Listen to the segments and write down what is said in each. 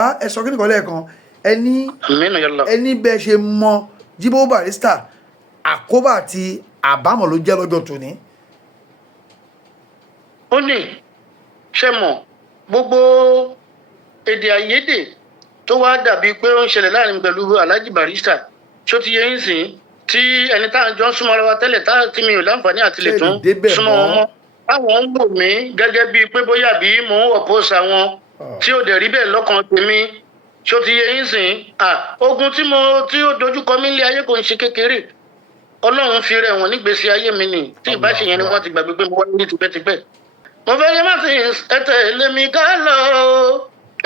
ẹ sọ kí nìkan lẹ́ẹ̀kan ẹni bẹ́ẹ̀ ṣe mọ Jíbówó Barrister àkóbá àti àbámọ̀ ló jẹ́ lọ́jọ́ tòní. ó ní ṣe mọ̀ gbogbo èdè àìyedè tó wá dàbí pé ó ń ṣẹlẹ̀ láàrin pẹ̀lú Alhaji Barrister ṣó ti yẹ yín sìn tí ẹni tá à ń jọ ń súnmọ́ ara wa tẹ́lẹ̀ tí mi ò láǹfààní àti lè tún súnmọ́ wọn mọ́ báwọn ń wò mí gẹ́gẹ́ bíi pé bóyá bí mò ń ọ̀pọ̀sà wọn tí ò dẹ̀ rí bẹ́ẹ̀ lọ́kàn tèmi ṣó ti yẹ yín sìn ogun tí ó dojúkọ mí lé ayé kò ń ṣe kékeré Ọlọ́run fi rẹ̀ wọ́n nígbèsí ayé mi nì tí ìbáṣe yẹn ni wọ́n ti gbàgbé pé mo wá ní tipẹ́tipẹ́. mo fẹ́ lè má ti ẹ̀tẹ̀ lémi ká lọ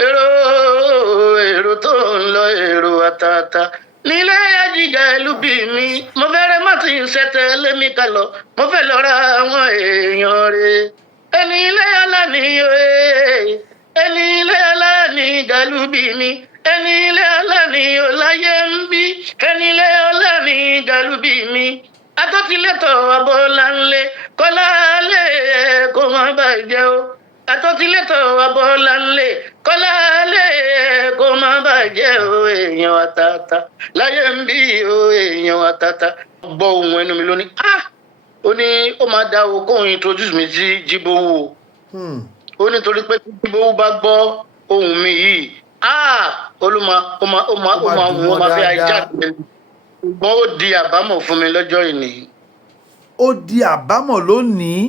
èrò tó ń lọ èrò àtàtà nílé àjìgà ẹlúbí mi mo fẹ́ lè má ti ṣẹ̀tẹ̀ lémi ká lọ mo fẹ́ lọ ra àwọn èèyàn rẹ̀ ẹni ilé ọlá ni ẹni ilé ọlá ni gàlúbí mi ẹni ilé ọlá ni ọláyé ń bí ẹni ilé ọlá ni gàlúbí mi àtọ́tílétọ̀ Abọ́láńlé Kọ́láńlé kó má bàjẹ́ o àtọ́tílétọ̀ Abọ́láńlé Kọ́láńlé kó má bàjẹ́ o èèyàn àtàtà láyé ń bí o èèyàn àtàtà gbọ́ ohun ẹnu mi lónìí ó ní ó máa dá o kóhun introduce mi sí Jíbówó ó nítorí pé tí Jíbówó bá gbọ́ ohun mi yìí olùmọ̀ ó máa fi ajá tẹ̀lé ṣùgbọ́n ó di àbámọ̀ fún mi lọ́jọ́ ìní. ó di àbámọ̀ lónìí.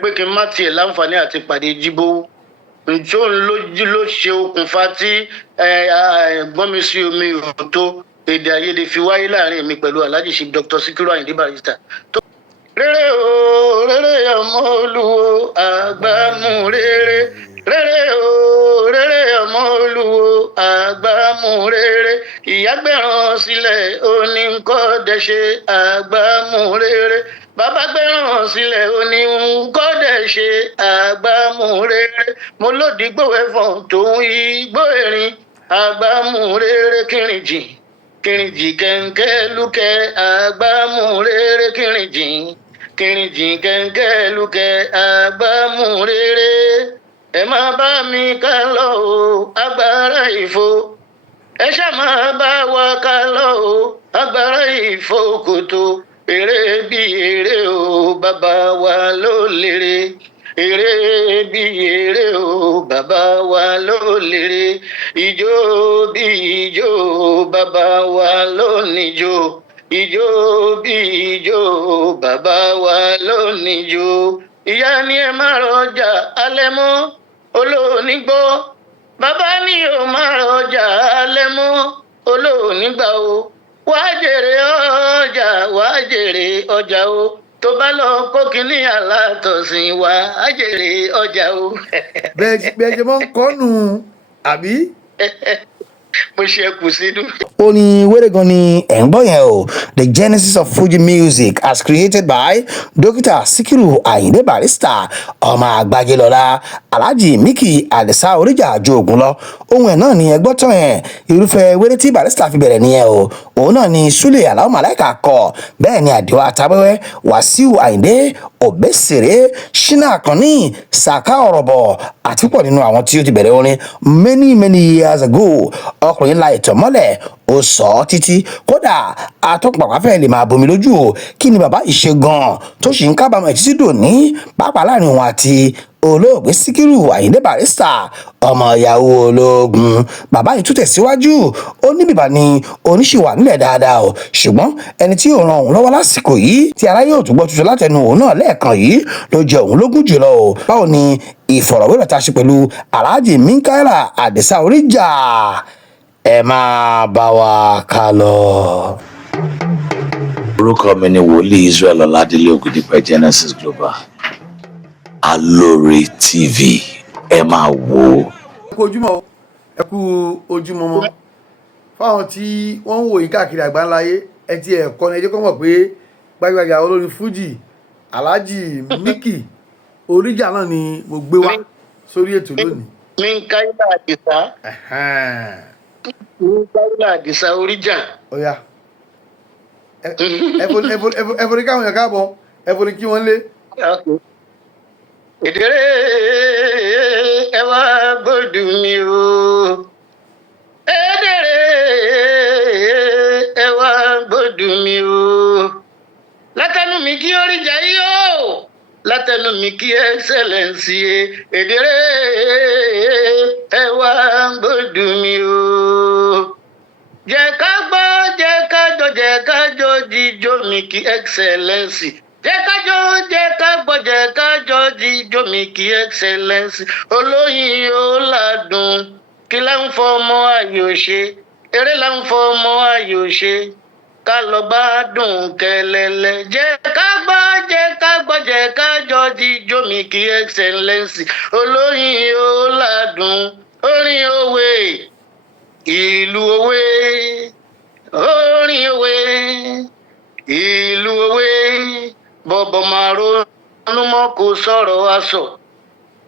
pé kí n má tiẹ̀ láǹfààní àti pàdé Jíbówó ǹjẹ́ òun ló ṣe okùnfà tí gbọ́n mi sí omi òtó èdè àìyedè fi wáyé láàrin mi pẹ̀lú Alhaji Chief Dr. Sikiru Ayinde Barrister. rere o rere ọmọ olúwo àgbàmú rere rere o rere ọmọ olúwo àgbàmú rere ìyá gbẹ̀ràn sílẹ̀ oní nǹkan dẹ̀ṣe àgbàmú rere bàbá gbẹ̀ràn sílẹ̀ oní nǹkan dẹ̀ṣe àgbàmú rere mo lòdì gbòwẹ́fọ̀n tòun igbó erin àgbàmú rere kìrìnjì kẹ̀ǹkẹ́ lúkẹ́ àgbàmú rere kìrìnjì kẹ̀ǹkẹ́ lúkẹ́ àgbàmú rere ẹ má bá mi ká lọ o agbára ìfò ẹ ṣá máa bá wa ká lọ o agbára ìfò kòtò èrè bí èrè o bàbá wa ló lérè èrè bí èrè o bàbá wa ló lérè ìjó bí ìjó bàbá wa ló níjó ìjó bí ìjó bàbá wa ló níjó ìyá ni ẹ má rọjà alẹ́ mọ́ olóònígbó bàbá ni ò má rọjà alẹ́ mọ́ olóònígbà o wàá jèrè ọjà o tó bá lọ kó kínní alátọ̀sìn wàá jèrè ọjà o. bẹ́ẹ̀ ṣe mọ́ ń kọ́nù àbí. mo ṣe kù sínú. Orin wéré gan ni ẹ̀ ń gbọ́ yẹn o. The genesis of Fuji music as created by Dókítà Síkírù Àyìndé Barrister ọmọ Àgbájélọlá Alhaji Miki Adisa Oríjà Àjòògùn lọ. Ohun ẹ̀ náà ni ẹgbọ́ tán yẹn irúfẹ́ wéré tí Barrister fi bẹ̀rẹ̀ nìyẹn o. Òun náà ni Súlè Àlàó Màláìkà kọ bẹ́ẹ̀ ni Àdìó Àtàwẹ́wẹ́ Wàsíù Àyìndé Òbésèré Ṣínà Àkànní Sàká Ọ̀rọ̀bọ̀ àti púpọ̀ nínú àwọn tí ó ti bẹ̀rẹ̀ orin many years ago. Ọkùnrin la ìtàn mọ́lẹ̀ ó sọ ọ́ títí kódà àtọ́pàpà fẹ́ lè máa bomi lójú o kí ni bàbá yìí ṣe gan-an tó sì ń kábàámọ̀ títí dòní pàápàá láàrin òun àti olóògbé Síkírù Àyìndé Barrister ọmọ ìyàwó ológun. Bàbá yìí tún tẹ̀síwájú ó ní bìbà ni oníṣìwà nílẹ̀ dáadáa o ṣùgbọ́n ẹni tí yóò ran òun lọ́wọ́ lásìkò yìí tí aráyé ò tún gbọ́ tuntun látẹnu òun náà lẹ́ẹ̀kan yìí ló jẹ òun lógún jùlọ o. Báwo ni ìfọ̀rọ̀wérọ̀ tá a ṣe pẹ̀lú Alhaji Mikaela Adisa Oríjà ẹ máa bá wa ká lọ. Orúkọ mi ni Wòlíì Israel Ọládélé Ògúndípẹ̀ Genesis Global Alore TV ẹ máa wò ó. ẹ kú ojúmọ́ ẹ kú ojúmọ́ mọ́ fáwọn tí wọ́n ń wò yín káàkiri àgbáńláyé ẹ ti ẹ̀kọ́ ni ẹ jẹ́ kó mọ̀ pé gbajúgbajà olórin Fuji Alhaji Miki Oríjà náà ni mo gbé wá sórí ètò lónìí. Mikaela Adisa Mikaela Adisa Oríjà. Ọ̀yá ẹ forí káwọn yẹn káàbọ̀ ẹ forí kí wọ́n lé. Èdèrè ẹ wá gbódùn mi o. látẹnu mi kí Excellency èdèrè ẹ wá gbódù mi o. Jẹ́ ká gbọ́, jẹ́ ká jọ, jẹ́ ká jọ jíjó mi kí Excellency. Jẹ́ ká jọ, jẹ́ ká gbọ́, jẹ́ ká jọ jíjó mi kí Excellency. Olóyin ó ládùn, kí là ń fọmọ ayò ṣe, eré là ń fọmọ ayò ṣe. Ká lọ gbádùn kẹlẹlẹ. Jẹ́ ká gbọ́, jẹ́ ká gbọ́, jẹ́ ká jọ jíjó mi kí Excellency. Olóyin ó ládùn, orin òwe, ìlú òwe, orin òwe, ìlú òwe. Bọ̀bọ̀ máa ronú mọ́ kó sọ̀rọ̀ aṣọ,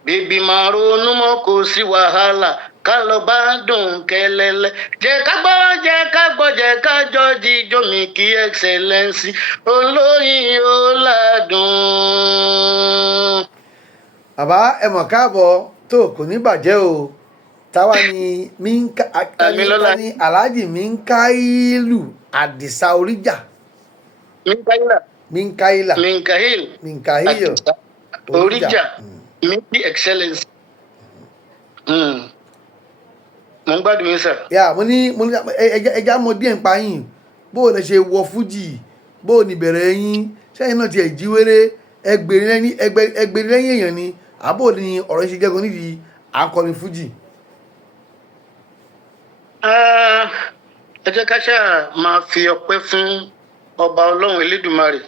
bèbí máa ronú mọ́ kó sí wàhálà. Ká lọ gbádùn kẹlẹlẹ. Jẹ́ ká gbọ́, jẹ́ ká gbọ́, jẹ́ ká jọ jíjó mi kí Excellency. Olóyin ó ládùn. bàbá ẹ mọ̀ káàbọ̀ tó kò ní bàjẹ́ o táwa ni Àmílọ́lá. ní Alhaji Minkailu Adisa Orija Minkaila, Minkaila Minkail, Orija, Minki Excellency. Mo ń gbádùn yín sà. yà mo ní ẹja mọ díẹ̀ ń pa yín bó o lè ṣe wọ fújì bó o ní bẹ̀rẹ̀ yín sẹ́yìn náà ti ẹ̀ jíwèrè ẹgbẹ̀rin lẹ́yìn èèyàn ni àbò ni ọ̀rọ̀ yìí ṣe jẹ́gun nídìí akọni fújì. Ẹ jẹ́ ká ṣáà máa fi ọpẹ́ fún ọba ọlọ́run elédùmarè,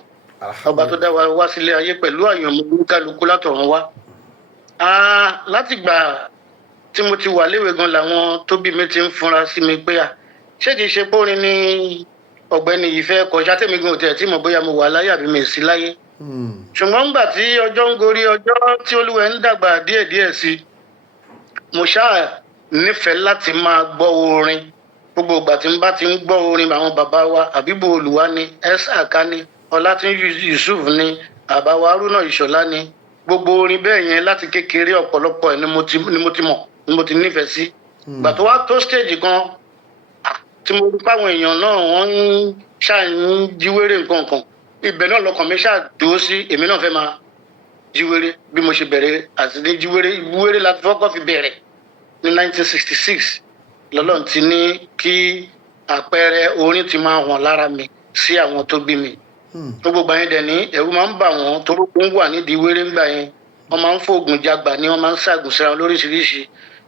ọba tó dá wa wá sílé ayé pẹ̀lú àyànmọ́ oníkálukú látọ̀run wá. Látìgbà tí mo ti wà léwe gan làwọn tó bí mi ti ń funra sí mi pé ṣé kìí ṣe bórin ni ọ̀gbẹ́ni yìí fẹ́ kọ ṣátẹ́mi gan òtẹ̀ tí mo bóyá mo wà láyé àbí mi sí láyé. Ṣùgbọ́n nígbà tí ọjọ́ ń gorí ọjọ́ tí olúwẹ̀ ń dàgbà díẹ̀díẹ̀ sí, mo ṣáà nífẹ̀ẹ́ láti máa gbọ́ orin. Gbogbo ìgbà tí n bá ti ń gbọ́ orin àwọn bàbá wa, Àbíbò Olùwà ni, Ẹ́sàká ni, Ọlátúnjí Yusuf ni, àbáwá Haruna Ìṣọ̀lá ni, gbogbo orin bẹ́ẹ̀ yẹn láti kékeré ọ̀pọ̀lọpọ̀ ẹ̀ ni mo ti mọ̀, ni mo ti nífẹ̀ẹ́ sí. Ìgbà tó wá tó stage kan tí mo rí páwọn èèyàn náà wọ́n ń ṣàyìn jíwèrè nǹkan kan, ibẹ̀ náà lọkàn mi ṣáà dúró sí èmi náà fẹ́ máa jíwèrè bí mo ṣe bẹ̀rẹ̀ àti ní jíwèrè láti fọ́kọ́ fi bẹ̀rẹ̀ ní 1966 lọ́lọ́run ti ní kí àpẹẹrẹ orin ti máa hàn lára mi sí àwọn tó bí mi. Gbogbo ìgbà yẹn dẹ̀ ní ẹ̀rù máa ń bà wọ́n torókó ń wà nídìí wéré ńgbà yẹn, wọ́n máa ń fòògùn jagbà ni wọ́n máa ń ṣàgùn síra wọn lóríṣiríṣi.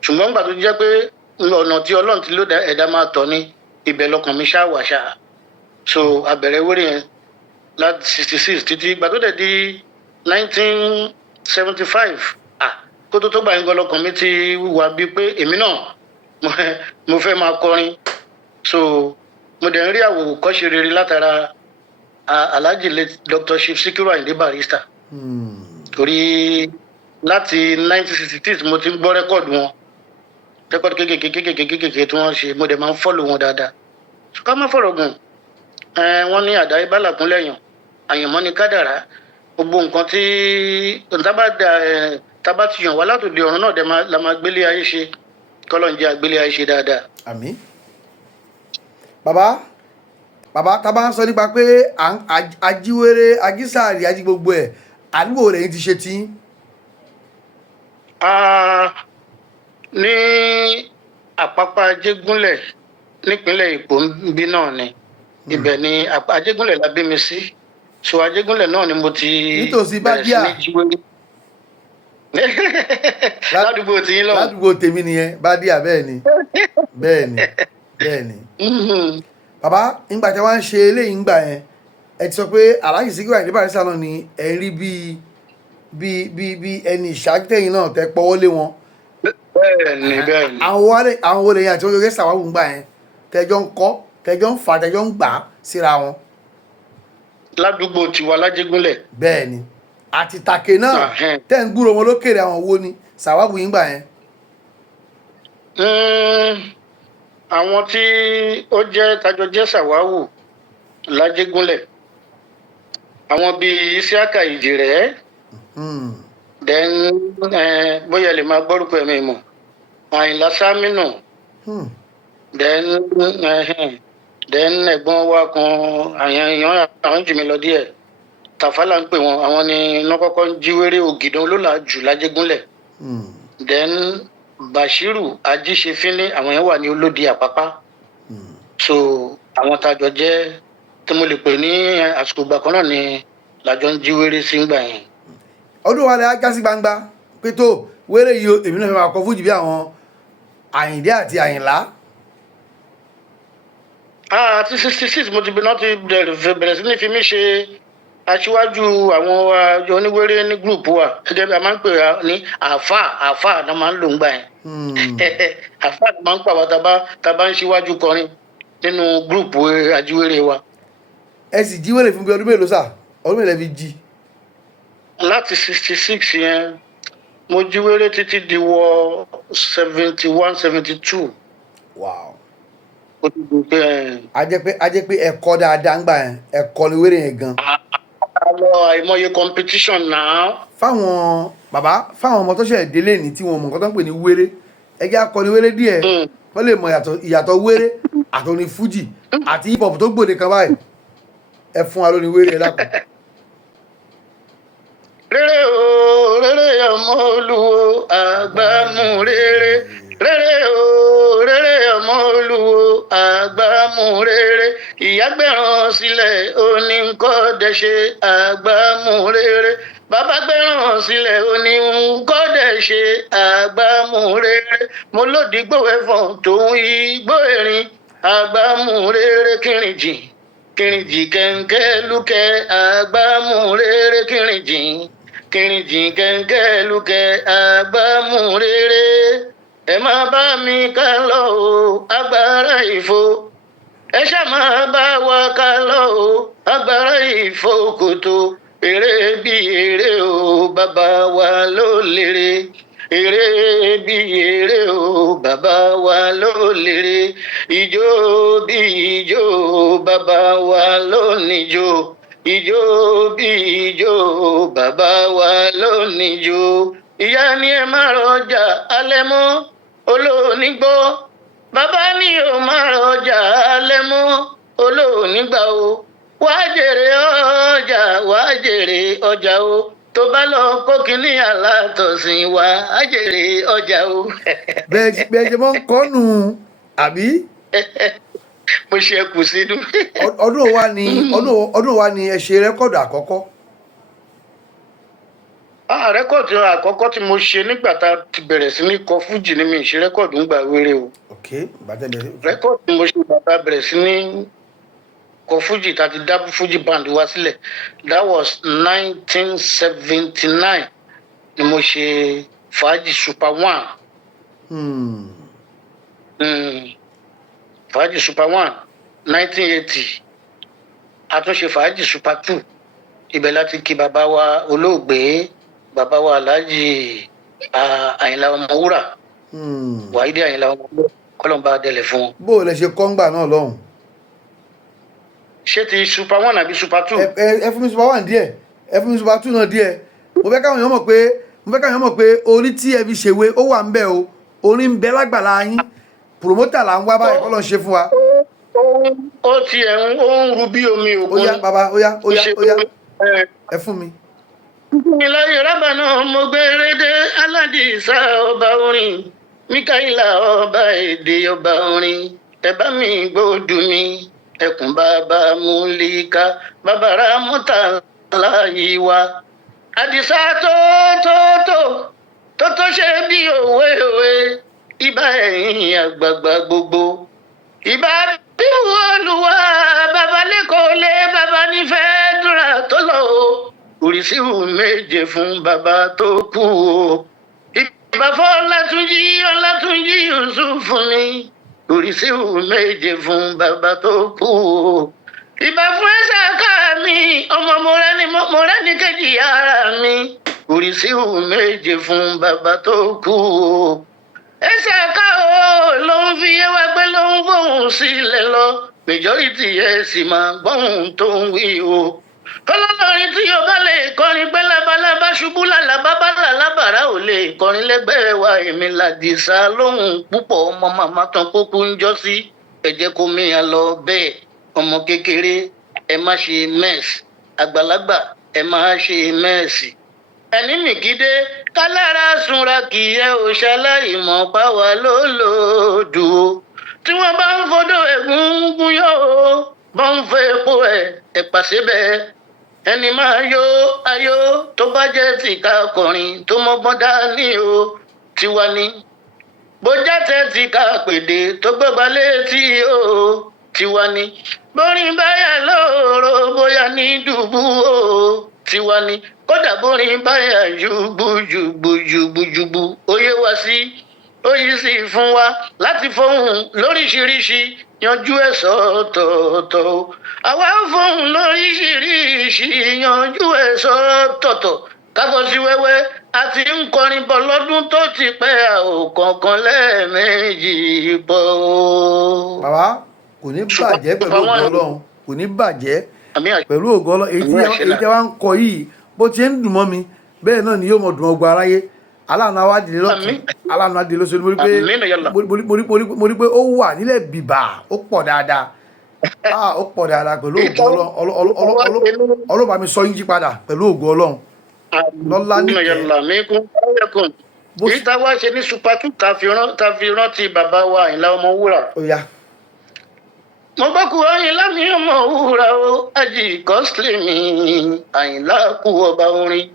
Ṣùgbọ́n nígbà tó jẹ́ pé ọ̀nà tí Ọlọ́run ti ló ẹ̀dá máa tọ̀ ní ibẹ̀ lọkàn mi ṣáà wà ṣáà. So abẹ̀rẹ̀ wéré yẹn láti 66 títí ìgbà tó dẹ̀ di 1975 kó tó gbà yín gan lọkàn mi ti wà bíi pé èmi náà mo fẹ́ máa kọrin. So mo dẹ̀ ń rí àwòkọ́ṣe rere látara Alhaji Dr. Chief Sikiru Ayinde Barrister. Torí láti 1966 mo ti ń gbọ́ rẹ́kọ̀dù wọn, rẹ́kọ̀dù kékèké tí wọ́n ṣe, mo dẹ̀ máa ń fọ́lò wọn dáadáa. So ká má fọ̀rọ̀ gùn, wọ́n ní àdáyébá làkúnlẹ̀yàn, àyànmọ́ ni kádàrá. Gbogbo nǹkan tí tábà ti yàn wá látòdì ọ̀run náà dẹ̀ la máa gbélé ayé ṣe, kọ́lọ̀ ń jẹ́ àgbélé ayé ṣe dáadáa. Àmín. Bàbá tá bá ń sọ nípa pé ajíwèrè ajísàárì ají gbogbo ẹ̀ àdúgbò rẹ̀ yìí ti ṣe tí. Ní Àpápá Ajégúnlẹ̀ nípínlẹ̀ Èkó bí náà ni, ibẹ̀ ni Ajégúnlẹ̀ la bí mi sí. So Ajégúnlẹ̀ náà ni mo ti nítòsí Bádíà ládùúgbò tí yín lọ. ládùúgbò tèmi nìyẹn Bádíà bẹ́ẹ̀ ni. Bàbá ìgbà tí wọ́n ń ṣe eléyìí ńgbà yẹn ẹ ti sọ pé Alhaji Sikiru Ayinde Barrister náà ni ẹ rí bí ẹni ìṣàkítẹ̀yìn náà tẹ pọ́wọ́ lé wọn. Bẹ́ẹ̀ni. àwọn olè yẹn àti olóyè sàwáwù ńgbà yẹn tẹjọ́ ń kọ́ tẹjọ́ ń fà tẹjọ́ ń gbà síra wọn. Ládùúgbò tiwa lájégúnlẹ̀. Bẹ́ẹ̀ni àti tàkè náà tẹ́ ń gbúrò wọn lókèrè àwọn wo ni sàwáwù yín gbà yẹn. Àwọn tí ó jẹ́ tajọ jẹ́ sàwáwù lájégúnlẹ̀, àwọn bíi Isiaka Ìjìrẹ́, then bóyá lè máa gbọ́rùkọ ẹ̀mí mọ̀, Àyìnlá Sámínù, then ẹ̀gbọ́n wa kan àwọn jù mí lọ díẹ̀, Tàfálà ń pè wọn, àwọn ni iná kọ́kọ́ ń jí wéré Ògìdán olólà jù lájégúnlẹ̀. Then Bashiru Ajíṣefínlé, àwọn yẹn wà ní Olódi Àpápá. So àwọn tájọ jẹ́ tí mo lè pè ní àsìkò ìgbà kan náà ni làjọ ń jí wéré sí ìgbà yẹn. ọdún wa lè á já sí gbangba pé tó wéré yìí o èmi náà fẹ́ máa kọ fújì bí àwọn Àyìndé àti Àyìnlá. Àti 66 mo ti bẹ̀rẹ̀ sí ní fi mí ṣe aṣíwájú àwọn oníwéré ní gúrùpù wa gẹ́gẹ́ bí a máa ń pè ní àáfà náà máa ń lò ń gbà yẹn. Àáfà náà máa ń pàwọ́ tá a bá ń ṣíwájú kọrin nínú gúrùpù ajíwéré wa. ẹ sì jí wéré fún bí ọdún mélòó sà ọdún mélòó fi jí. Láti 66 yẹn mo jí wéré títí di wọ 71 72. wow. ó ti di pé a jẹ́ pé ẹ̀kọ́ dáadáa ń gbà yẹn ẹ̀kọ́ ni wéré yẹn gan. àlọ́ àìmọye competition náà. fáwọn ọmọ tó ṣẹ̀ délé ní tí wọn mọ̀ nǹkan tó ń pè ní wéré ẹgbẹ́ akọni wéré díẹ̀ wọ́n lè mọ ìyàtọ̀ wéré àtòní fújì àti hip hop tó gbòde kan báyìí ẹ fún wa lóní wéré lápò. Rere o rere ọmọ Olúwo àgbàmú rere o rere ọmọ Olúwo àgbàmú rere ìyá gbẹ̀ràn sílẹ̀ oníkọ́dẹ̀ṣe àgbàmú rere bàbá gbẹ̀ràn sílẹ̀ oníkọ́dẹ̀ṣe àgbàmú rere mo lòdì gbòwẹ́fọ̀n tòun igbó erin àgbàmú rere kìrìnjì kẹ̀ǹkẹ́ lúkẹ́ àgbàmú rere kìrìnjì kẹ̀ǹkẹ́ lúkẹ́ àgbàmú rere ẹ má bá mi ká lọ o agbára ìfò ẹ ṣá máa bá wa ká lọ o agbára ìfò kòtò èrè bí èrè o bàbá wa ló lérè èrè bí èrè o bàbá wa ló lérè ìjó bí ìjó bàbá wa ló níjó ìjó bí ìjó bàbá wa ló níjó ìyá ni ẹ má rọjà alẹ́ mọ́ olóònígbó bàbá ni ò má rọjà alẹ́ mọ́ olóònígbà o wàá jèrè ọjà o tó bá lọ kó kínní alátọ̀sìn wàá jèrè ọjà o. bẹ́ẹ̀ ṣe mọ́ ń kọ́nù àbí. mo ṣe kù sínú. ọdún wa ni ẹ ṣe rẹ́kọ̀dù àkọ́kọ́. Rẹ́kọ̀dù àkọ́kọ́ tí mo ṣe nígbà tá a ti bẹ̀rẹ̀ sí ní kọ fújì ni mi ṣe rẹ́kọ̀dù ń gbà wéré o. Rẹ́kọ̀dù tí mo ṣe nígbà tá a bẹ̀rẹ̀ sí ní kọ fújì tá a ti dá fújì band wá sílẹ̀ that was 1979 ni mo ṣe Fàájì Super One. Fàájì Super One 1980 a tún ṣe Fàájì Super Two ibẹ̀ láti kí bàbá wa olóògbé bàbá wa Alhaji Àyìnlá Ọmọwúrà Wàhídì Àyìnlá Ọmọwúrà kọ́lọ́mbà dẹ̀lẹ̀ fún wọn. bó o lè ṣe kọ́ngbà náà lọ́hùn. ṣé ti Super One àbí Super Two. ẹ fún mi Super One díẹ̀ ẹ fún mi Super Two náà díẹ̀ mo fẹ́ káwọn èèyàn mọ̀ pé orí tí ẹ fi ṣèwé ó wà ń bẹ̀ o orí ń bẹ lágbàlá yín promoter là ń wá báyìí kọ́ ló ń ṣe fún wa. ó tiẹ̀ ń ru bí omi òkun. ó yá bàbá ó yá ẹ fún mi. ìlàyé rábà náà mo gbé rédé aládìsá ọba orin Míkáílà ọba èdè ọba orin ẹ bá mi gbódù mi ẹkùn bàbá múlíkà bàbára mọ́tà láyé wa. àdìsá tó ṣe bí òwe ibà ẹ̀yìn àgbààgbà gbogbo ibà bí Olúwa bàbá lẹ́kọ̀ọ́ lé bàbá nífẹ̀ẹ́ dúrà tó lọ o Oríṣiríṣi méje fún bàbá tó kú o ìbà fún Ọlátúnjí Yusuf fún mi Oríṣiríṣi méje fún bàbá tó kú o ìbà fún Ẹ̀sàká mi ọmọ mọ̀rẹ́ni kejì ara mi Oríṣiríṣi méje fún bàbá tó kú o Ẹ̀sàká o ló ń fi yé wa pé ló ń fòun sílẹ̀ lọ majority ẹ̀ sì máa gbọ́hùn tó ń wí o. Kọ́lọ́lọ́rin tí yóò bá lè kọrin pé labalábá ṣubú làlábábá làlábàrá ò lè kọrin lẹ́gbẹ̀ẹ́ wa èmi làdìsá lóhùn púpọ̀ ọmọ màmá tán kúkú ń jọ́ sí ẹ jẹ́ kó mi à lọ bẹ́ẹ̀ ọmọ kékeré ẹ má ṣe mess àgbàlagbà ẹ máa ṣe mẹ́ẹ̀sì. ẹni mìkídé kálára sunra kì í ẹ ò ṣaláìmọ̀ báwa ló lòdù o. tí wọ́n bá ń fọdọ̀ ẹ̀gúngún yọ o bá ń fẹ́ epo ẹ̀ pàṣẹ bẹ́ẹ̀. ẹni máa yó ayó tó bá jẹ́ tìka kọrin tó mọ́gbọ́n dání o tiwa ni. bójá tẹ́ tìka pèdè tó gbọ́gbá létí o tiwa ni. bórin báyà lóòrò bóyá ní dùbú o tiwa ni. kódà bórin báyà jùgbùjùgbùjùgbùjùgbù oyé wa sí oyè sì fún wa láti fohùn lóríṣiríṣi yanjú ẹ̀ sọ́tọ̀ọ̀tọ̀. àwa ń fohùn lóríṣiríṣi yanjú ẹ̀ sọ́tọ̀ọ̀tọ̀. kábọ̀ sí wẹ́wẹ́ àti ń kọrin bọ̀ lọ́dún tó ti pẹ́ àòkọ̀ọ̀kan lẹ́ẹ̀mejì bọ̀ o. bàbá kò ní bàjẹ́ pẹ̀lú ògo Ọlọ́run kò ní bàjẹ́ pẹ̀lú ògo Ọlọ́run èyí tí wọ́n ń kọ yìí bó ti ń dùn mọ́ mi bẹ́ẹ̀ náà ni yóò mọ̀ dùn ọgbà aráyé aláàánú awádìí lọ́tún aláàánú adìẹ lọ́sọ̀rọ̀ mo rí pé ó wà nílẹ̀ bìbà ó pọ̀ dáadáa ó pọ̀ dáadáa pẹ̀lú ògo Ọlọ́run ọlọ́ba mi sọ yín jí padà pẹ̀lú ògo Ọlọ́run lọ́lá nìkẹ́. èyí tá a wá ṣe ní super two ta fi rántí bàbá wa Àyìnlá Ọmọwúrà. mo gbọ́ kú Àyìnlá mi Ọmọwúrà o Àjì Costly mi Àyìnlá kú ọba orin.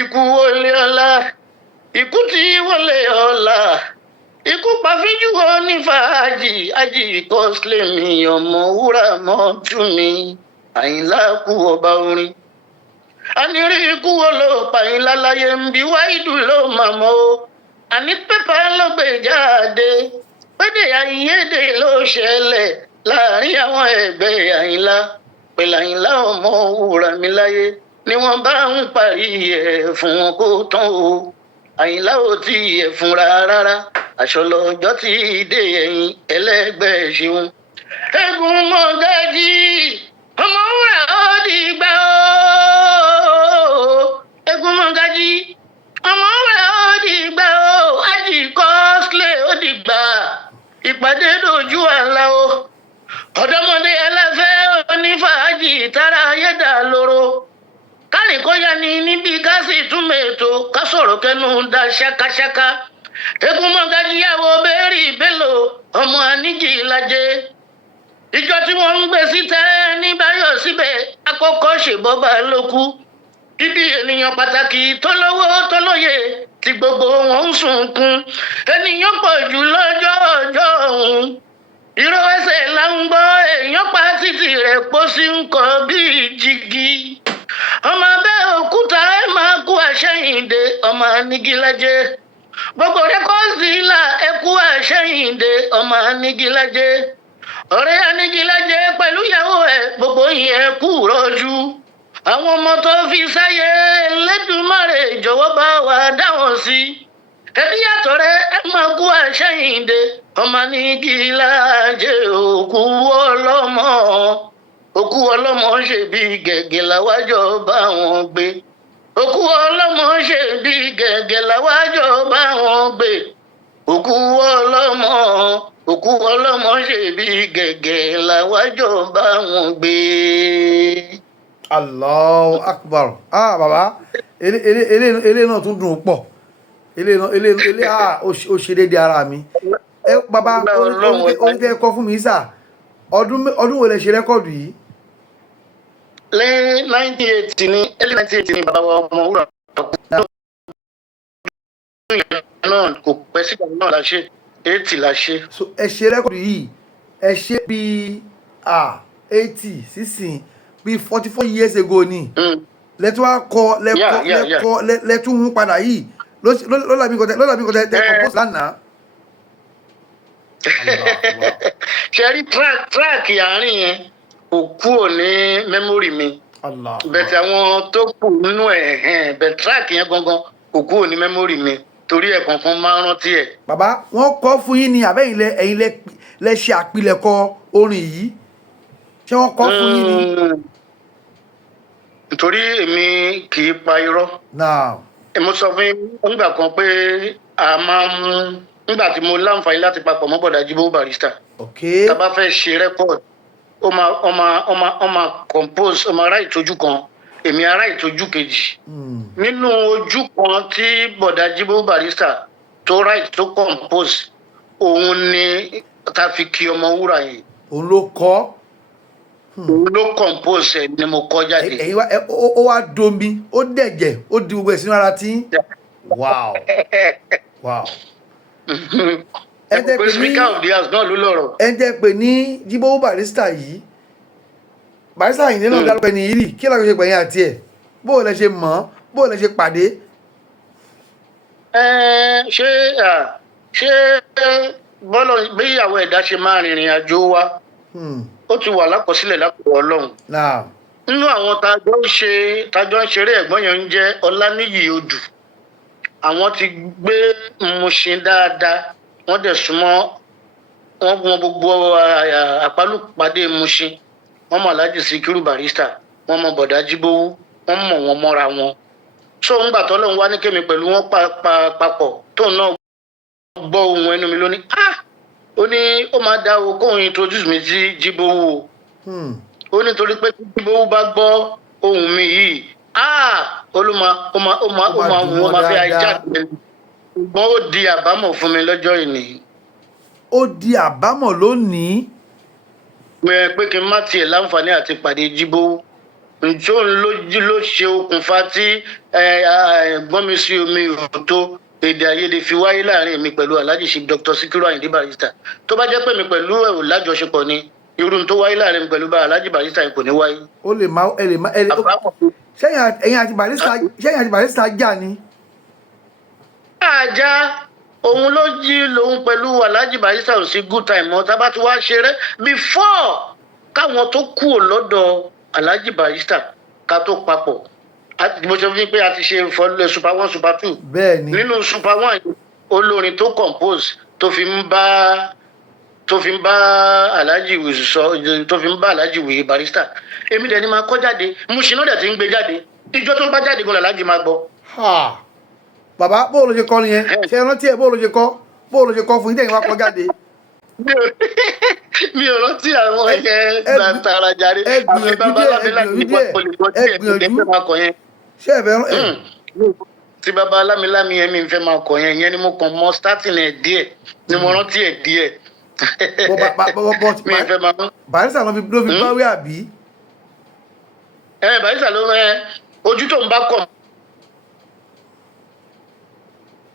ikú wọlé ọlá ikú tí wọlé ọlá ikú pàfíjú onífàájì Àjì Costly mi Ọmọwúrà mọ́tú mi Àyìnlá kú ọba orin. àníri ikú wo ló pàyìnlá láyé ń bí Wáídù ló máa mọ̀ o. àní pépà ló gbé jáde pédè àìyedè ló ṣẹlẹ̀ láàrin àwọn ẹgbẹ́ Àyìnlá pẹ̀lú Àyìnlá Ọmọwúrà mi láyé ni wọ́n bá ń parí ẹ̀ fún wọn kó tán o. Àyìnlá ò tí ẹ̀ fúnra rárá aṣọ lọ́jọ́ tí dé ẹ̀yìn ẹlẹ́gbẹ́ ṣeun. eégún mọ̀gájì Ọmọwúrà ó dìgbà o. eégún mọ̀gájì Ọmọwúrà ó dìgbà o. Àjì Costly ó dìgbà ìpàdé dojú àlá o. ọ̀dọ́mọdé ẹlẹ́fẹ́ onífàájì tára ayédà lóró. kárìn kó yá ni níbi ká sì túmọ̀ ètò ká sọ̀rọ̀ kẹnu dá ṣákáṣáká. eégún mọ̀gájì yàwó bẹ́ẹ̀rì bélò ọmọ Àníjì Ìlàjẹ. ìjọ tí wọ́n ń gbé sí tẹ́ ní báyọ̀ síbẹ̀ àkọ́kọ́ ṣèbọ́bà ló kú. ibi ènìyàn pàtàkì tó lówó tó lóye tí gbogbo wọn ń sunkún. ènìyàn pọ̀ jù lọ́jọ́ ọjọ́ ọ̀hún. ìró ẹsẹ̀ là ń gbọ́ èèyàn pa títì rẹ̀ pósí ń kọ bíi jígí. ọmọ Abẹ́òkúta ẹ máa kú Àṣẹ̀yìndé ọmọ Ànígílájẹ. gbogbo rẹ́kọ́ọ̀sì là ẹ kú Àṣẹ̀yìndé ọmọ Ànígílájẹ. ọ̀rẹ́ Ànígílájẹ pẹ̀lú ìyàwó ẹ̀ gbogbo yẹn kú rọ́jú. àwọn ọmọ tó fi sáyé Ẹlẹ́dùmarè jọ̀wọ́ bá wa dá wọn sí. ẹbí yàtọ̀ rẹ ẹ máa kú Àṣẹ̀yìndé ọmọ Ànígílájẹ òkú ọlọ́mọ. òkú ọlọ́mọ ṣe bí gẹ̀gẹ̀ làwájọ bá wọn gbé. òkú ọlọ́mọ ṣe bí gẹ̀gẹ̀ làwájọ bá wọn gbé. òkú ọlọ́mọ ṣe bí gẹ̀gẹ̀ làwájọ bá wọn gbé. Allahu Akbar bàbá ilé náà tún dùn pọ̀ ilé ó ṣe déédéé ara mi. bàbá oúnjẹ kọ fún mi sà ọdún wo lẹ ṣe rẹ́kọ̀dù yìí. lẹ́yìn 1980 ni early 1980 ni bàbá wa Ọmọwúrà náà kò pẹ́ sígbà náà la ṣe 80 la ṣe. so ẹ ṣe rẹ́kọ̀dù yìí ẹ ṣe bíi 80 sísìn bíi 44 years ago ni lẹ́tọ́ akọ lẹ́tọ́ hun padà yìí lọ́la mi kò tẹ́ compose lánàá. ṣe rí track àárín yẹn kò kúrò ní mẹ́mórì mi bẹ̀tẹ̀ àwọn tó kù nínú ẹ̀ bẹ̀ track yẹn gangan kò kúrò ní mẹ́mórì mi torí ẹ̀ kankan máa ń rántí ẹ̀. bàbá wọn kọ fún yín ni àbẹ́yìn ẹ̀yin lẹ ṣe àpilẹ̀kọ orin yìí ṣé wọ́n kọ fún yín ni. nítorí èmi kì í pa irọ́. mo sọ fún yín nígbà kan pé a máa ń nígbà tí mo láǹfààní láti papọ̀ mọ́ Bọ̀dá Jíbówú Barrister. tá a bá fẹ́ ṣe rẹ́kọ̀dì ó máa compose ó máa write ojú kan èmi ará ìtọ́jú kejì nínú ojú kan tí bọ̀dá Jíbówú Barrister tó write tó compose òun ni ta fi kí Ọmọwúrà yìí òun ló kọ òun ló compose ẹ̀ ni mo kọ jáde. ẹ̀yin wá ó wá domi ó dẹ̀jẹ̀ ó di gbogbo ẹ̀ sínú ara tí wow wow ẹ jẹ́ pé ní speaker of the house náà ló lọ́rọ̀. ẹ jẹ́ pé ní Jíbówú Barrister yìí Barrister Àyìndé náà dárúkọ ẹni yìí rí kí lóò ṣe pẹ̀yìn àti ẹ̀ bó o lẹ ṣe mọ̀ ọ́ bó o lẹ ṣe pàdé. ṣé bọ́lọ̀ bí ìyàwó ẹ̀dá ṣe máa rìnrìn àjò wa ó ti wà lákọsílẹ̀ lápò Ọlọ́run. nínú àwọn tájọ́ ń ṣeré ẹ̀gbọ́n yẹn ń jẹ́ Ọláníyì Odù àwọn ti gbé Mushin dáadáa wọ́n dẹ̀ súnmọ́ wọ́n mọ gbogbo àpálùpàdé Mushin wọ́n mọ Alhaji Sikiru Barrister wọ́n mọ bọ̀dá Jíbówú wọ́n mọ̀ wọ́n mọ́ra wọn. so ńgbà tọ́lọ́run wá ní kémi pẹ̀lú wọn papọ̀ tóun náà gbọ́ ohun ẹnu mi lónìí ó ní ó máa dá o kóun introduce mi sí Jíbówú ó nítorí pé tí Jíbówú bá gbọ́ ohun mi yìí ó máa fẹ́ ajáde ṣùgbọ́n ó di àbámọ̀ fún mi lọ́jọ́ ìní. ó di àbámọ̀ lónìí. pé kí n má tiẹ̀ láǹfààní àti pàdé Jíbówú ǹjẹ́ òun ló ṣe okùnfà tí gbọ́n mi sí omi òótọ́ èdè àìyedè fi wáyé láàrin mi pẹ̀lú Alhaji Chief Dr. Sikiru Ayinde Barrister tó bá jẹ́ pé mi pẹ̀lú ẹ̀rọ lájọṣepọ̀ ni irú tó wáyé láàrin mi pẹ̀lú Alhaji Barrister kò ní wáyé. ó lè má ẹ̀yin àti Barrister jà ni. àjà òun ló jí lòun pẹ̀lú Alhaji Barrister ò sí good time mọ́ tá a bá ti wá ṣeré before káwọn tó kú lọ́dọ̀ Alhaji Barrister ká tó papọ̀ mo sọ fún yín pé a ti ṣe super 1 super 2 bẹ́ẹ̀ni nínú super 1 olórin tó compose tó fi ń bá Alhaji Wí Barrister èmi dẹ̀ ni máa kọ́ jáde Mushin náà dẹ̀ ti ń gbé jáde ìjọ tó ń bá jáde gan Alhaji máa gbọ́. bàbá bó ló ṣe kọ́ nìyẹn ṣe é rántí ẹ̀ bó ló ṣe kọ́ fún yín tẹ̀yìn wá kọ́ jáde. mi ò rántí àwọn ẹ̀yẹ gbàtàrà jáde àfi bàbá lámilámi wà pọ̀lìpọ̀ ṣé ẹ fẹ́ tí bàbá lámilámi yẹn mi fẹ́ máa kọ̀ yẹn ni mo kàn mọ starting ẹ̀ díẹ̀ ni mo rántí ẹ̀ díẹ̀. mi fẹ́ máa. Barrister ló fi báwí àbí. Barrister ló ojú tó ń bá kọ̀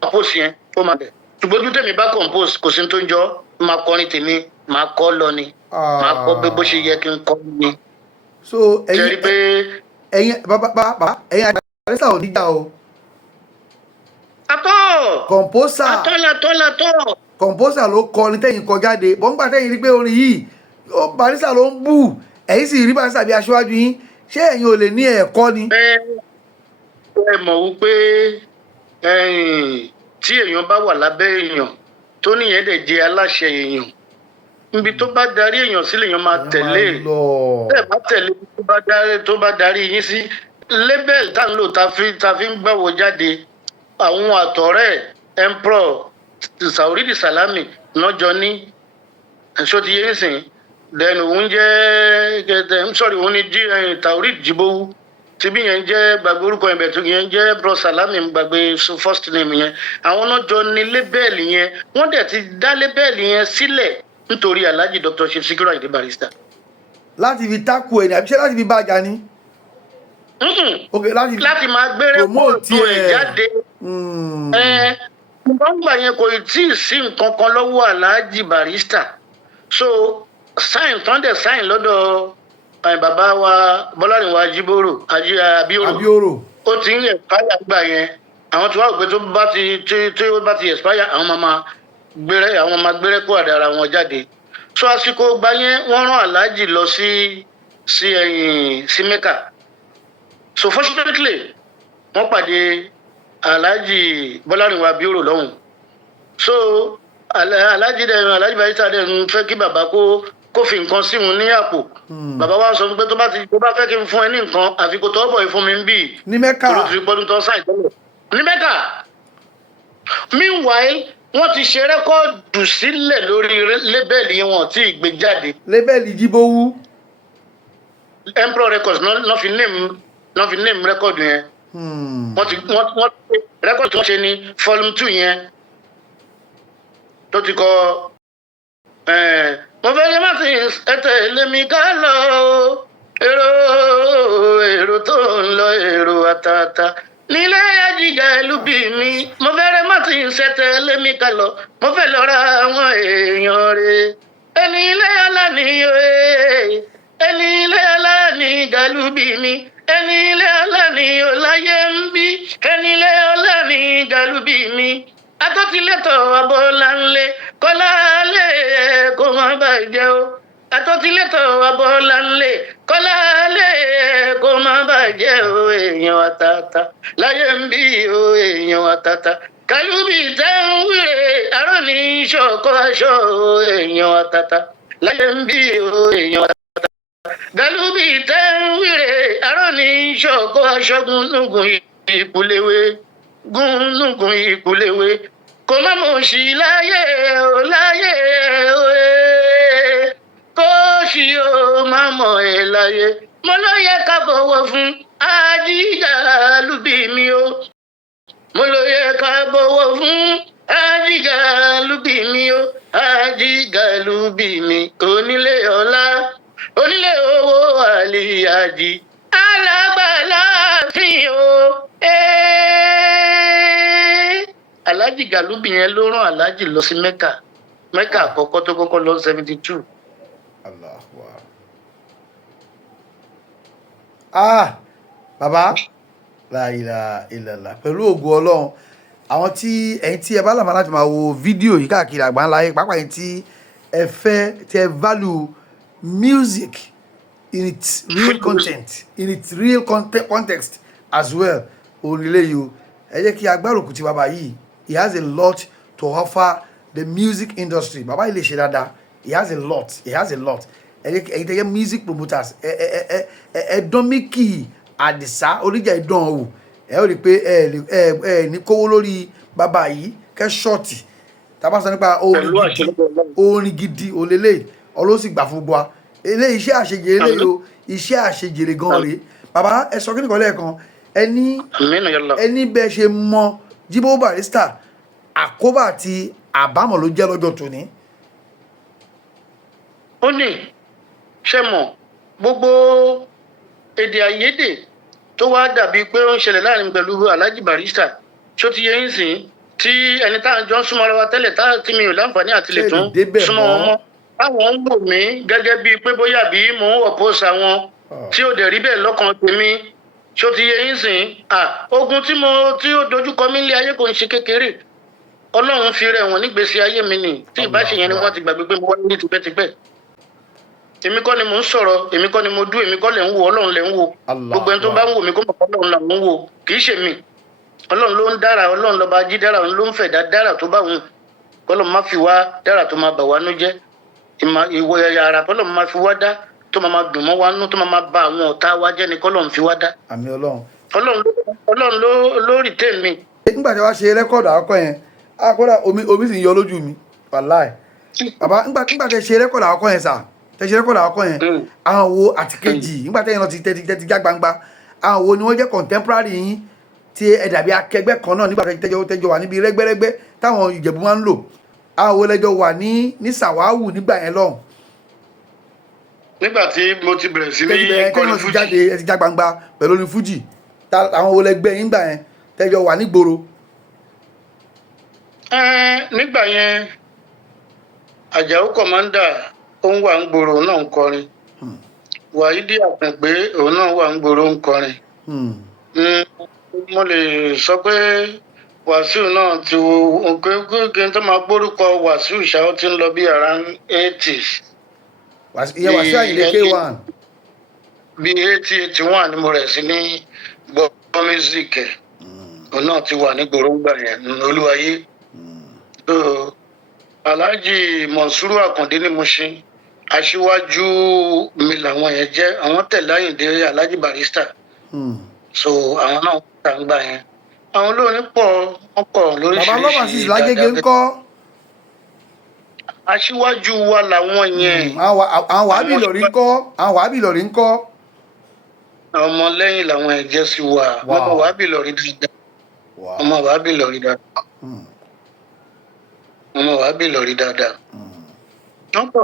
compose yẹn ó máa bẹ̀ ṣùgbọ́n ojú tèmi bá compose kò sí tó ń jọ máa kọrin tèmi máa kọ́ lọ ni máa kọ́ bó ṣe yẹ kí n kọ́ ni. so ẹ̀yin bàbá ẹ̀yin àti Barrister ò ní jà o. atọ́ composer atọ́. composer ló kọ ní tẹ̀yìn kọ jáde bọ́ńgbà tẹ̀yìn rí pé orin yìí Barrister ló ń bù ẹ̀yin sì rí Barrister bí aṣáájú yín ṣé ẹ̀yin ò lè ní ẹ̀kọ́ ni. ẹ mọ̀ wípé tí èèyàn bá wà lábẹ́ èèyàn tó níyẹn dẹ̀ jẹ́ aláṣẹ èèyàn níbi tó bá darí èèyàn sí lèèyàn máa tẹ̀lé bẹ́ẹ̀ bá tẹ̀lé tó bá darí yín sí label tá ń lò tá fi ń gbàwọ̀ jáde àwọn àtọ̀rẹ́ emperor Sauridi Salami lọ́jọ́ ní ẹ̀ṣọ́ ti yé sìn then òun jẹ́ òun ni Taoreed Jíbówú tibí yẹn jẹ́ gbàgbé orúkọ yẹn bẹ̀tù yẹn jẹ́ bro Salami gbàgbé first name yẹn àwọn náà jọ ní label yẹn wọ́n dẹ̀ ti dá label yẹn sílẹ̀ nítorí Alhaji Dr. Chief Sikiru Ayinde Barrister. láti fi tákù ẹ̀ ní àbíṣẹ́ láti fi bàjá ni. láti máa gbére kóòtù ẹ̀ jáde. gbọ́ngbà yẹn kò tí ì sí nǹkan kan lọ́wọ́ Alhaji Barrister so sign tán dẹ̀ sign lọ́dọ̀ bàbá wa Bọ́lárìnwá Abíọ́rò ó ti ń expire gbà yẹn àwọn tí wàá gbé tó bá ti expire àwọn máa gbére kó àdàrà wọn jáde so àsìkò gbà yẹn wọ́n rán Alhaji lọ sí Mecca so fortunately wọ́n pàdé Alhaji Bọ́lárìnwá Abíọ́rò lọ́hùn so Alhaji Barrister dẹ̀ ń fẹ́ kí bàbá kó fi nǹkan sí wọn ní àpò bàbá wa sọ pé tó bá fẹ́ kí n fún ẹ ní nǹkan àfi kó tọ́ bọ̀ ìfún mi ń bì ní Mẹ́kà tó ti gbọ́dún tó sáì tẹ́lẹ̀ ní Mẹ́kà meanwhile wọ́n ti ṣe rẹ́kọ́ọ̀dù sílẹ̀ lórí lébẹ́ẹ̀lì yẹn wọ́n tí ì gbé jáde lébẹ́ẹ̀lì Jíbówú Emperor Records náà fi name náà fi name rẹ́kọ̀dù yẹn. Wọ́n rẹ́kọ̀dù tí wọ́n ṣe ní volume 2 yẹn tó ti kọ mo fẹ́ rí Martins tẹ̀lé mi ká lọ èrò tó ń lọ èrò àtàtà nílé Àjíjà ìlú bí mi mo fẹ́ rí Martins tẹ̀lé mi ká lọ mo fẹ́ lọ ra àwọn èèyàn rẹ̀ ẹni ilé ọlá ni ẹni ilé ọlá ni Gàlúbì mi ẹni ilé ọlá ni ọláyé ń bí ẹni ilé ọlá ni Gàlúbì mi atọ́tilétọ̀ Abọ́láńlé Kọ́láńlé kó má bàjẹ́ o atọ́tilétọ̀ Abọ́láńlé Kọ́láńlé kó má bàjẹ́ o èèyàn àtàtà láyé ń bí o èèyàn àtàtà Gàlúbì tẹ́ ń wíre àrùn ní ṣọ̀kọ́ aṣọ o èèyàn àtàtà láyé ń bí o èèyàn àtàtà Gàlúbì tẹ́ ń wíre àrùn ní ṣọ̀kọ́ aṣọ gúnlùgùn ìkúléwé gúnlùgùn ìkúléwé kò má mọ̀ sí láyé o láyé o kó sì o má mọ̀ ẹ́ láyé mo ló yẹ ká bọ̀wọ̀ fún Àjíjà Gàlúbì mi o mo ló yẹ ká bọ̀wọ̀ fún Àjíjà Gàlúbì mi o Àjíjà Gàlúbì mi onílé ọlá onílé owó àlìyájí alágbàlá fi o. Alhaji Gàlúbì yẹn ló rán Alhaji lọ sí Mẹ́kà àkọ́kọ́ tó kọ́kọ́ lọ 72. Bàbá la ilaha illallah pẹ̀lú ògo Ọlọ́run àwọn tí ẹ̀yin tí ẹ bá làmà láti máa wo fídíò yìí káàkiri àgbáńláyé pàápàá ẹ̀yin tí ẹ fẹ́ tí ẹ value music in its real content in its real context as well orílẹ̀ yìí o ẹ jẹ́ kí agbárùkù ti bàbá yìí he has a lot to offer the music industry bàbá yìí lè ṣe dáadáa he has a lot ẹ jẹ́ ẹ̀yin tẹ́jẹ́ music promoters ẹ̀ẹ́dán Mickey Àdìsá oríjà ìdán ọ̀hún ẹ ó rí i pé ẹ ní kówó lórí bàbá yìí kẹ́ ṣọ́ọ̀tì tábà sọ nípa orin gidi òlélẹ̀ ọlọ́sì gbà fún wa eléyìí iṣẹ́ àṣejèrè eléyìí o iṣẹ́ àṣejèrè gan rèé bàbá ẹ sọ kí nìkan lẹ́ẹ̀kan ẹni bẹ́ẹ̀ ṣe mọ Jíbówó Barrister àkóbá àti àbámọ̀ ló jẹ́ lọ́jọ́ tòní. ó ní ṣe mọ̀ gbogbo èdè àìyedè tó wá dàbí pé ó ń ṣẹlẹ̀ láàrin pẹ̀lú Alhaji Barrister ṣó ti yẹ yín sìn tí ẹni tá à ń jọ ń súnmọ́ ara wa tẹ́lẹ̀ tí mi ò láǹfààní àti lè tún súnmọ́ wọn mọ́ táwọn ń wò mí gẹ́gẹ́ bíi pé bóyá bí mò ń ọ̀pọ̀sà wọn tí ò dẹ̀ rí bẹ́ẹ̀ lọ́kàn tèmi ṣó ti yẹ yín sìn ogun tí ó dojúkọ mí nílé ayé kò ń ṣe kékeré Ọlọ́run fi rẹ̀ wọ̀n nígbèsí ayé mi nì tí ìbáṣe yẹn ni wọ́n ti gbàgbé pé mo wá ní tipẹ́tipẹ́ èmi kọ́ ni mò ń sọ̀rọ̀ èmi kọ́ ni mo dú èmi kọ́ lẹ̀ ń wo Ọlọ́run lẹ̀ ń wo gbogbo ẹni tó bá ń wò mí kó mọ̀ Ọlọ́run là ń wò kì í ṣe mi Ọlọ́run ló ń dára Ọlọ́run lọ́ba jí dára òun ló ń fẹ̀dá dára tó bá wùn kọ́lọ́ má fi wá dára tó máa bà wá nú jẹ́ ìwọ ẹ̀yà ara kọ́lọ́ má fi wá dá tó máa dùn mọ́ wá nú tó máa ba àwọn ọ̀tá wa jẹ́ ni kọ́lọ́ fi wá dá. àmín Ọlọ́run ló retain mi. nígbà tí wàá ṣe rẹ́kọ̀dù àkọ́kọ́ yẹn àkọ́dà omi sì ń yọ lójú mi wàláì bàbá nígbà tí ṣe rẹ́kọ̀dù àkọ́kọ́ yẹn sà tẹ̀sí rẹ́kọ̀dù àkọ́kọ́ yẹn àwọn wo àti kejì nígbà tẹ́yìn lọ ti tẹ́tí já gbangba àwọn wo ni wọ́n jẹ́ contemporary yín tí ẹ dàbí akẹgbẹ́ kan náà nígbà tẹ́jọ wà níbi rẹ́gbẹ́rẹ́gbẹ́ táwọn Ìjẹ̀bú máa ń lò àwọn wo lẹ́jọ wà ní sàwáwù nígbà yẹn lọ́hùn. nígbà tí mo ti bẹ̀rẹ̀ sí ní kọrin fújì ẹ ti já gbangba pẹ̀lú orin fújì àwọn wo lẹ́gbẹ́ yín gbà yẹn tẹ́jọ wà nígboro. nígbà yẹn Àjàó Commander ó ń wà ń gbòòrò náà ń kọrin Wàhídì Àkàngbé òun náà wà ń gbòòrò ń kọrin mo lè sọ pé Wàsíù náà ti kí n tó máa gbórúkọ Wàsíù ṣáà ti ń lọ bí around 80s. ìyẹn Wàsíù Àyìndé K1. bí 80-81 ni mo rẹ̀ sí ní gbọ́ music ẹ̀ òun náà ti wà ní gbòòrò ń gbà yẹn Olúwayé. Alhaji Monsuru Akande ní Mushin aṣíwájú mi làwọn yẹn jẹ́ àwọn tẹ̀lé Àyìndé Alhaji Barrister so àwọn náà ta ń gbà yẹn àwọn olórin pọ̀ wọ́n pọ̀ lóríṣiríṣi. bàbá lọ́wọ́ àti ìlàgége ń kọ́. aṣíwájú wa làwọn yẹn. àwọn wàhábì lọ́rí ń kọ́. ọmọ lẹ́yìn làwọn ẹ̀jẹ̀ sí wa ọmọ wàá bì lọ rí dáadáa ọmọ wàá bì lọ rí dáadáa ọmọ wàá bì lọ rí dáadáa wọ́n pọ̀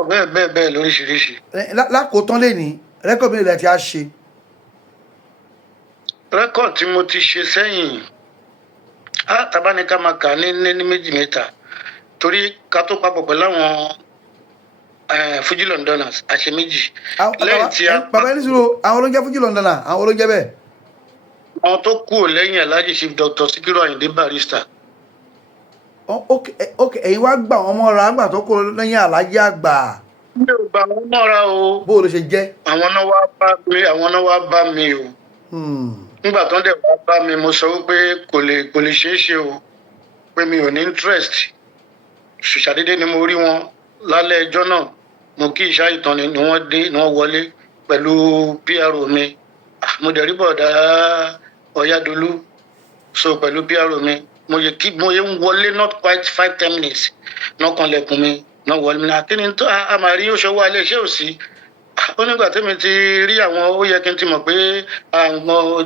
bẹ́ẹ̀ lóríṣiríṣi. lákòótán lè ní rẹ́kọ̀dì mi ilẹ̀ tí a ṣe. rẹ́kọ̀dì tí mo ti ṣe sẹ́yìn tabaníkà máa kà ní méjì mẹ́ta torí ká tó papọ̀ pẹ̀lú àwọn Fuji Londoners àṣẹ méjì. lẹ́yìn tí a bàbá ẹni sùúrù àwọn olóúnjẹ Fuji Londoners àwọn olóúnjẹ bẹ́ẹ̀. àwọn tó kú lẹ́yìn Alhaji Chief Dr. Sikiru Ayinde Barrister. ok ẹ̀yin wá gbà wọ́n mọ́ra àgbà tó kú lẹ́yìn Alhaji àgbà. mi ò gbà wọ́n mọ́ra o. bó o ló ṣe jẹ́. àwọn náà wá bá mi o. nígbà tó ń dẹ̀ wá bá mi mo sọ wípé kò lè ṣeé ṣe o pé mi ò ní interest ṣùṣàdédé ni mo rí wọn lálẹ́ ẹjọ́ náà mo kí ìṣá ìtàn ni wọ́n wọlé pẹ̀lú PRO mi mo dẹ̀ rí bọ̀dá Ọ̀yádolú so pẹ̀lú PRO mi mo yẹ ń wọlé not quite 5-10 minutes náà kan lẹ̀kùn mi náà wọlé mi náà kí ni tó a máa rí oṣù wa ilé iṣẹ́ òsì ó nígbà tẹ́mi ti rí àwọn ó yẹ kí n ti mọ̀ pé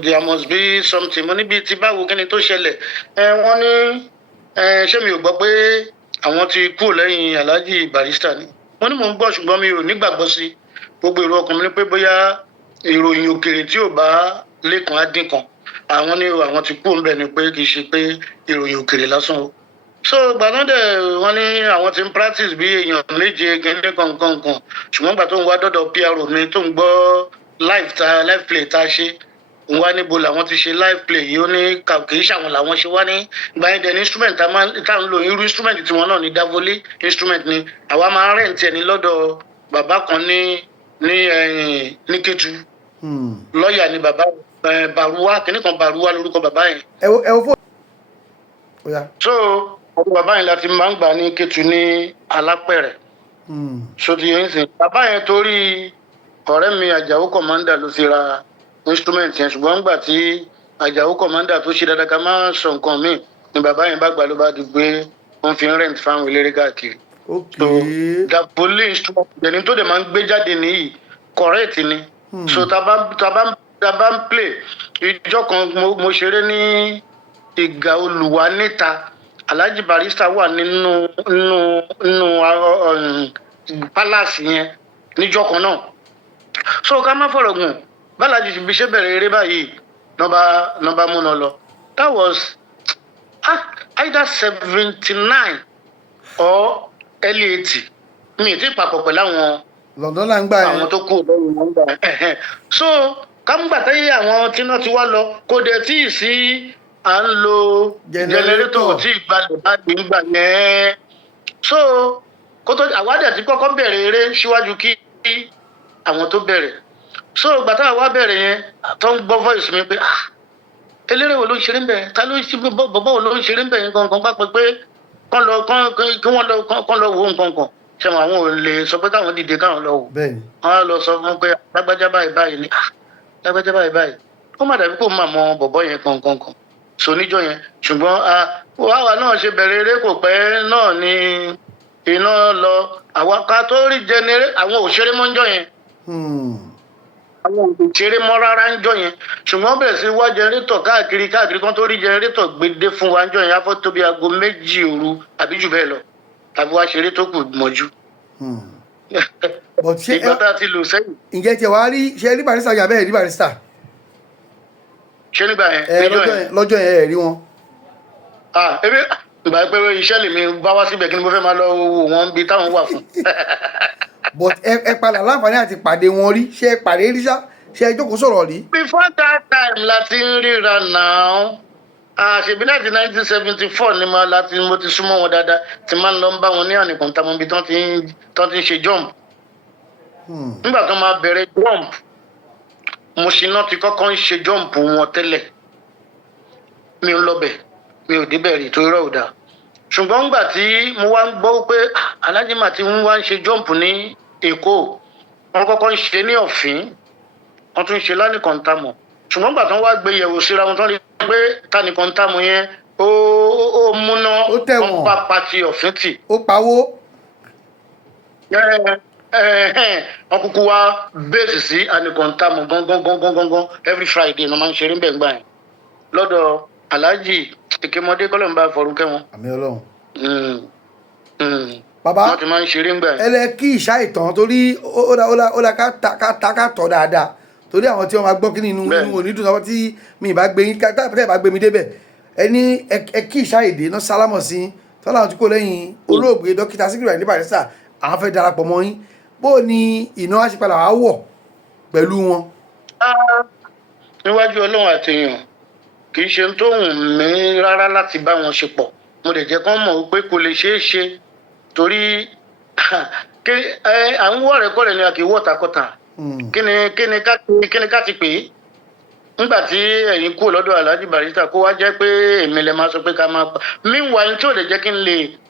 there must be something mo níbi tí báwo kí ni tó ṣẹlẹ̀ wọ́n ní ṣé mi ò gbọ́ pé àwọn ti kú lẹ́yìn Alhaji Barrister ni wọ́n ní mò ń gbọ́ ṣùgbọ́n mi ò nígbàgbọ́ sí gbogbo èrò ọkàn mi ní pé bóyá ìròyìn òkèèrè tí ò bá lẹ́kàn á dín kan àwọn ní àwọn ti kú ńbẹ̀ ni pé kì í ṣe pé ìròyìn òkèèrè lásán o so gbàdúndẹ̀ wọ́n ní àwọn ti ń practice bí èèyàn méje gẹ́gẹ́ kankan ṣùgbọ́n gbà tó ń wá dọ́dọ̀ PRO mi tó ń gbọ́ live play tá a ṣe ń wá níbo làwọn ti ṣe live play yìí ó ní kì í ṣàwọn làwọn ṣe wá ní gbàyẹ̀dẹ̀ ní instrument tá à ń lo irú instrument tiwọn náà ní Davoli instrument ni àwa máa ń rent ẹni lọ́dọ̀ bàbá kan ní Kétu lọ́ọ̀yà ni bàbá Baruwa kìnnìkan Baruwa lórúkọ bàbá yẹn. ẹ wo fóònù. so ọdún bàbá yẹn láti máa ń gbà ní Kétu ní Alápẹ̀rẹ̀ sotí yẹn sìn bàbá yẹn torí ọ̀rẹ́ mi Àjàó Commander ló ti ra instrument yẹn ṣùgbọ́n nígbà tí Àjàó Commander tó ṣe dáadáa ká má sọ nǹkan míì ni bàbá yẹn bá gbà ló bá di pé wọ́n fi rent fáwọn eléré káàkiri. so Davoli instrument ẹni tó dẹ̀ máa ń gbé jáde nìyí correct ni so tá bá ń play ìjọ kan mo ṣeré ní Ìgà Olùwà níta Alhaji Barrister wà nínú palace yẹn níjọ kan náà so ká má fọ̀rọ̀ gùn bálájì fi ṣe bẹ̀rẹ̀ eré báyìí nọba múná lọ that was either 79 or early 80 mi ì tí papọ̀ pẹ̀lú àwọn London là ń gbà yẹn àwọn tó kú lẹ́yìn wọn gbà yẹn so kámúgbà táyé àwọn tí náà ti wá lọ kò dẹ̀ tí ì sí à ń lo jẹnẹrétọ̀ tí ìgbàlẹ̀ bá gbé ń gbà yẹn so kótó àwádìí tí kọ́kọ́ bẹ̀rẹ̀ eré síwájú kí àwọn tó bẹ̀rẹ̀ so gbàtà àwa bẹ̀rẹ̀ yẹn tó ń gbọ́ voice mi pé eléré wo ló ń ṣeré ń bẹ̀ ta ló ń ṣe bọ́bọ́ wo ló ń ṣeré ń bẹ̀ yẹn kankan bá pẹ́ pé kí wọ́n lọ wo nǹkan kan ṣe wọn àwọn ò lè sọ pé káwọn dìde káwọn lọ wò wọn á lọ sọ fún pé lágbájá báyìí ni lágbájá báyìí ó má dàbí kó máa mọ bọ̀bọ́ yẹn kankan so níjọ́ yẹn ṣùgbọ́n àwa náà ṣe bẹ̀rẹ̀ eré kò pẹ́ náà ni iná lọ àwa ká tó rí jẹnẹrẹ àwọn òṣèré mọ́ ń jọ yẹn àwọn òṣèré mọ́ rárá ń jọ yẹn ṣùgbọ́n bẹ̀rẹ̀ sí wá jẹnẹrétọ̀ káàkiri kan tó rí jẹnẹrétọ̀ gbédé fún wa ń jọ yẹn á fọ́ tó bí aago 2 òru àbí jù bẹ́ẹ̀ lọ tàbí wá ṣeré tó kù mọ́jú. ìgbà tá a ti lò sẹ́yìn. ǹjẹ́ tiẹ̀ wá rí ṣe rí Barrister yà bẹ́ẹ̀ rí Barrister. ṣé nígbà yẹn lọ́jọ́ yẹn ẹ̀ rí wọn. ebi ìgbà pé iṣẹ́ lèmi bá wá síbẹ̀ kí ni mo fẹ́ máa lọ wò wọ́n bí táwọn wà fún. but ẹ padà láǹfààní àti pàdé wọn rí ṣé ẹ pàdé rí ṣá ṣé ẹ jókòó sọ̀rọ̀ rí. before that time la ti ń ríra náà ṣèbí láti 1974 ni mo ti súnmọ́ wọn dáadáa tí máa ń lọ bá wọn ní ànìkàn tá mo bí tán ti ń ṣe jump. nígbà tó máa bẹ̀rẹ̀ jump mo ṣe náà ti kọ́kọ́ ń ṣe jump wọn tẹ́lẹ̀ mi ò lọ́bẹ̀ mi ò débẹ̀ rí torí rẹ̀ ò dáa ṣùgbọ́n nígbà tí mo wá ń gbọ́ pé Alhaji mà ti ń wá ń ṣe jump ní Èkó wọn kọ́kọ́ ń ṣe ní Ọ̀fín wọn tún ń ṣe lánìkan tá mọ̀ ṣùgbọ́n nígbà tó ń wá gbé yẹ̀wò síra wọn tán rí pé tánìkan tá mọ̀ yẹn ó múná wọn bá pati Ọ̀fín tì. ó pawó. wọn kúkú wá bẹ́ẹ̀sì sí anìkọ̀ntàmù gángan every Friday ní wọ́n máa ń ṣeré bẹ́ẹ̀ gbà yẹn lọ́dọ̀ Alhaji Ekemode kọ́lọ́mbà fọ̀rúnkẹ́ wọn. àmì Ọlọ́run. Mm. bàbá wọ́n ti máa ń ṣeré gbà yẹn. ẹlẹ kí ìṣá ìtàn torí ó la ká tọ̀ dáadáa torí àwọn tí wọ́n máa gbọ́ kí ni inú onídùn náà tí mi ìbá gbé yín tẹ́ ìbá gbé mi débẹ̀ ẹni ẹ kí ìṣá èdè náà sálámọ̀ sí tọ́lá àwọn tí kò lẹ́yìn olóògbé dókítà Síkírù Àyìndé Barrister àwọn fẹ́ darapọ̀ mọ́ yín bó ni ìná wá sí padà wá wọ̀ pẹ̀lú wọn. níwájú Ọlọ́run àtẹ̀yàn kì í ṣe tó wù mí rárá láti bá wọn ṣe pọ̀ mo lè jẹ́ kán mọ̀ pé kò lè ṣeé ṣe torí à ń wọ́ ọ̀rẹ́kọ̀rẹ́ ni a kì í wọ́ takọ̀tà kí ni ká ti pè é nígbà tí ẹ̀yin kú lọ́dọ̀ Alhaji Barrister kó wá jẹ́ pé èmi lè máa sọ pé ká máa pa meanwhile tí ò lè jẹ́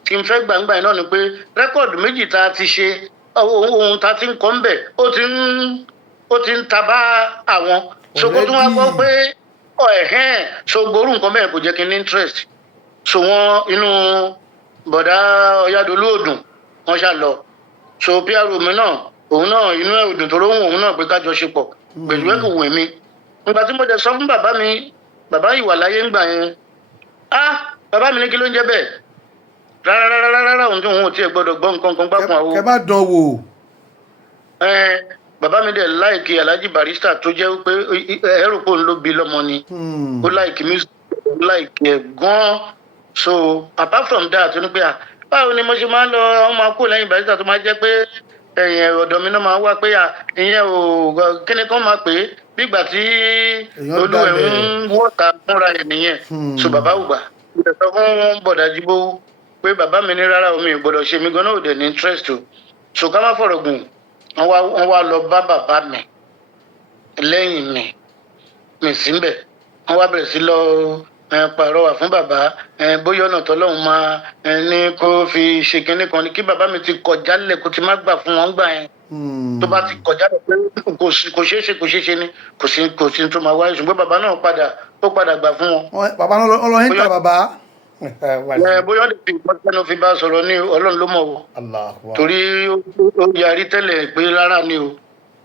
kí n fẹ́ gbàǹgbà yìí náà ni pé rẹ́kọ̀dù méjì tá a ti ṣe ohun tá a ti ń kọ́ ń bẹ̀ ó ti ń ta bá àwọn sokoto wá gbọ́ pé so gbòòrò nǹkan bẹ́ẹ̀ kò jẹ́ kí n ní interest so wọ́n inú bọ̀dá Ọ̀yádolú òdùn wọ́n ṣá lọ so PRO mi náà òun náà inú ẹ̀ òdùn tó lóhùn òun náà pé kájọ ṣe pọ̀ gbèjú ẹ̀ kò wù mí nígbà tí mo dẹ̀ sọ fún bàbá mi bàbá ìwà láyé ń gbà yẹn bàbá mi ní kí ló ń jẹ́ bẹ́ẹ̀ rárá òun tí òun ò tiẹ̀ gbọ́dọ̀ gbọ́ nǹkan kan gbákun àwo. kẹ má dán wò. bàbá mi dẹ̀ láìkí Alhaji Barrister tó jẹ́ pé ẹ̀rù pò ń ló bí lọ́mọ ni ó láìkí music ó láìkí ẹ̀ gan-an so apart from that ó ní pé báwo ni mo ṣe máa ń lọ ọmọ akó lẹ́yìn Barrister tó máa jẹ́ pé ẹ̀yìn ọ̀dọ̀ mi náà máa wá pé ìyẹn ò kíni kan máa pè é nígbà tí olúwẹ̀ ń wọ́ta fúnra ẹ̀ nìyẹn so bàbá ògbà sọ fún bọ̀dà Jíbówú pé bàbá mi ní rárá omi ò gbọ́dọ̀ ṣe mí gan-an ò dẹ̀ ní interest o so ká má fọ̀rọ̀ gùn wọ́n wá lọ bá bàbá mi lẹ́yìn mi síbẹ̀ wọ́n wá bẹ̀rẹ̀ sí lọ pàrọwà fún bàbá bóyá ọ̀nà tọ́lọ́hún máa ní kó fi ṣe kinní kan ni kí bàbá mi ti kọjá lẹ̀ kó ti má gbà fún wọn gbà yẹn tó bá ti kọjá lẹ̀ pé kò ṣeé ṣe ni kò sí tó máa wáyé ṣùgbọ́n bàbá náà padà gbà fún wọn. bàbá náà ọlọ́yìn tà bàbá. bóyá ọ̀dẹ̀ fi ìpọ́sẹ́nu fi bá sọ̀rọ̀ ní Ọlọ́run ló mọ̀ o torí ó yarí tẹ́lẹ̀ pé rárá ni o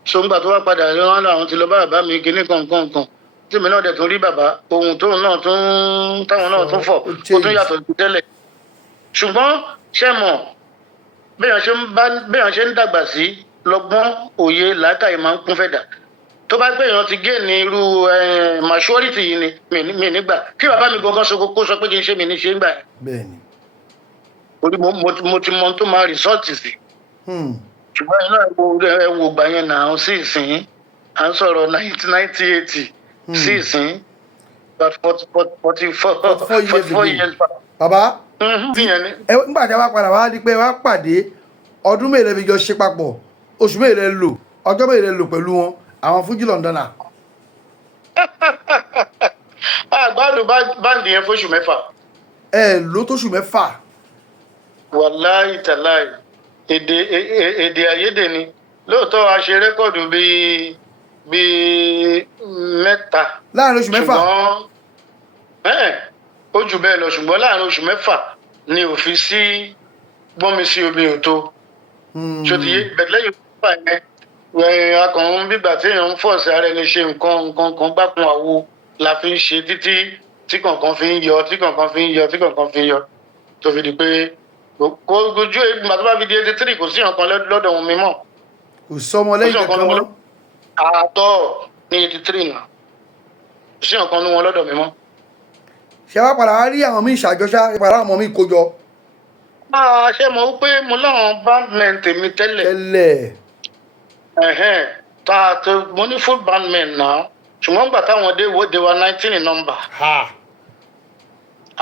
so ńgbà tó wá padà wọn làwọn ti lọ bá bàbá mi kinní kan tí mi náà dẹ̀ tún rí bàbá ohun táwọn náà tún fọ̀ ó tún yàtọ̀ sí tẹ́lẹ̀ ṣùgbọ́n ṣe mọ̀ béèyàn ṣe ń dàgbà sí lọ́gbọ́n òye làákàyè máa ń kún fẹ́ dà tó bá gbé èèyàn ti gé ní irú maturity yìí ni mi nígbà kí bàbá mi gangan sọ kó sọ pé kí n ṣe mi ní ṣe ń gbà yẹn. bẹ́ẹ̀ni. orí mo ti mọ tó máa result sí. ṣùgbọ́n iná ẹ wo gbà yẹn náà sí ìsìn à ń sọ̀rọ̀ 1980 sí ìsìn about 44 years back. bàbá nígbà tí a wá padà wá di pé wá pàdé ọdún mélòó fi jọ ṣe papọ̀ oṣù mélòó lò ọjọ́ mélòó lò pẹ̀lú wọn àwọn Fuji Londoner. àgbàdo báńdì yẹn fóṣù mẹ́fà. ló tóṣù mẹ́fà. wàláì tàláì èdè àìyedè ni lóòótọ́ a ṣe rẹ́kọ̀dù bíi mẹ́ta. láàrin oṣù mẹ́fà. ṣùgbọ́n ó jù bẹ́ẹ̀ lọ ṣùgbọ́n láàrin oṣù mẹ́fà ni òfin sí gbọ́nmi sí omi òtó. ṣòtìyé bẹ̀rẹ̀ lẹ́yìn òṣù mẹ́fà yẹn akọ̀run bígbà tí èèyàn ń fọ̀ọ̀sì ara ẹni ṣe nǹkan kan gbákun àwo la fi ń ṣe títí tí kankan fi ń yọ tí kankan fi ń yọ tó fi di pé kò ojú ìgbà tó bá fi di 83 kò sí nǹkan lọ́dọ̀ wọn mímọ́. kò sọmọ lẹ́yìn kankan mọ́. àtọ̀ ní 83 náà kò sí nǹkan ní wọn lọ́dọ̀ mímọ́. ṣé wàá padà wá rí àwọn míì ṣàjọṣá padà àwọn ọmọ mi kó jọ. ṣé mo pé mo láwọn bandmen tèmi tẹ́lẹ̀. mo ní full bandmen náà ṣùgbọ́n gbà táwọn dé ìwọ́de wa 19 nọ́mbà.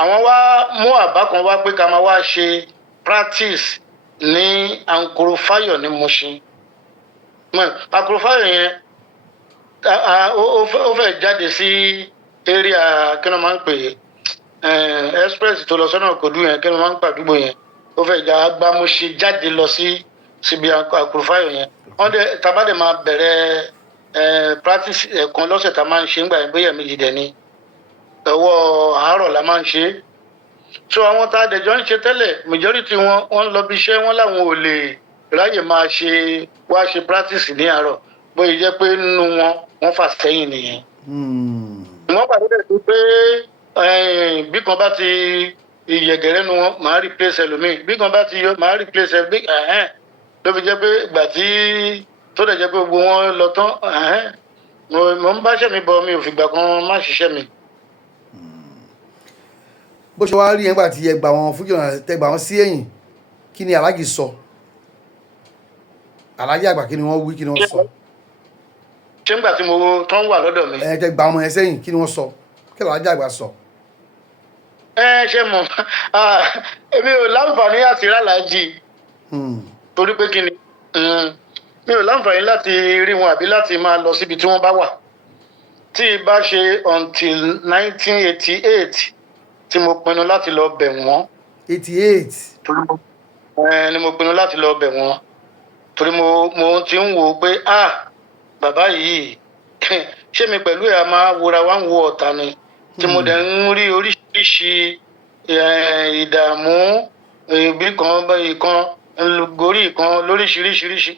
àwọn wá mú àbá kan wá pé ká máa wá ṣe practice ní Ankorofayo ní Mushin. Ankorofayo yẹn ó fẹ́ jáde sí area kí wọ́n máa ń pè express tó lọ sọ́nà Ìkòdú yẹn kí wọ́n máa ń pàdúgbò yẹn ó fẹ́ agbámúṣe jáde lọ síbi Ankorofayo yẹn wọ́n dẹ̀ tabadẹ̀ máa bẹ̀rẹ̀ practice ẹ̀kan lọ́sẹ̀ tá a máa ń ṣe ńgbà yẹn bóyá méjì dẹ̀ ni ọwọ́ àárọ̀ la máa ń ṣe so àwọn tá a dẹ̀jọ́ ń ṣe tẹ́lẹ̀ majority wọn lọ bí iṣẹ́ wọn láwọn ò lè ráyè máa wá ṣe practice ní àárọ̀ bóyá jẹ́ pé nínú wọ́n fà sẹ́yìn nìyẹn. wọ́n pàdé bẹ̀ tó pé bí kan bá ti ìyẹ̀gẹ̀rẹ́ nu wọn màá replace ẹlòmíì bí kan bá ti yọ màá replace ẹlòmíì ló fi jẹ́ pé ìgbà tí tó dẹ̀ jẹ́ pé gbogbo wọn lọ tán mo ń bá ṣẹ́ mi bọ̀ mi ò fìgbà kan má ṣiṣẹ́ mi. bó ṣe wá rí yẹn gbà tí ẹ gbà wọn fújì náà tẹ gbà wọn sí ẹ̀yìn kí ni aláàjì sọ aláàjì àgbà kí ni wọ́n wí kí ni wọ́n sọ. ṣé ńgbà tí mo tán wà lọ́dọ̀ mi. ẹ tẹ gbà ọmọ yẹn sẹ́yìn kí ni wọ́n sọ kí aláàjì àgbà sọ. ṣé mo èmi ò láǹfààní àti rálàájì torí pé kí ni mi ò láǹfààní láti rí wọn àbí láti máa lọ síbi tí wọ́n bá wà tí ì bá ṣe until 1988 tí mo pinnu láti lọ bẹ̀ wọ́n. 88. ni mo pinnu láti lọ bẹ̀ wọ́n torí mo ti ń wò ó pé bàbá yìí ṣé mi pẹ̀lú ẹ̀ a máa wòra wá ń wo ọ̀tá ni tí mo dẹ̀ ń rí oríṣiríṣi ìdààmú ibi kan báyìí kan gorí kan lóríṣiríṣiríṣi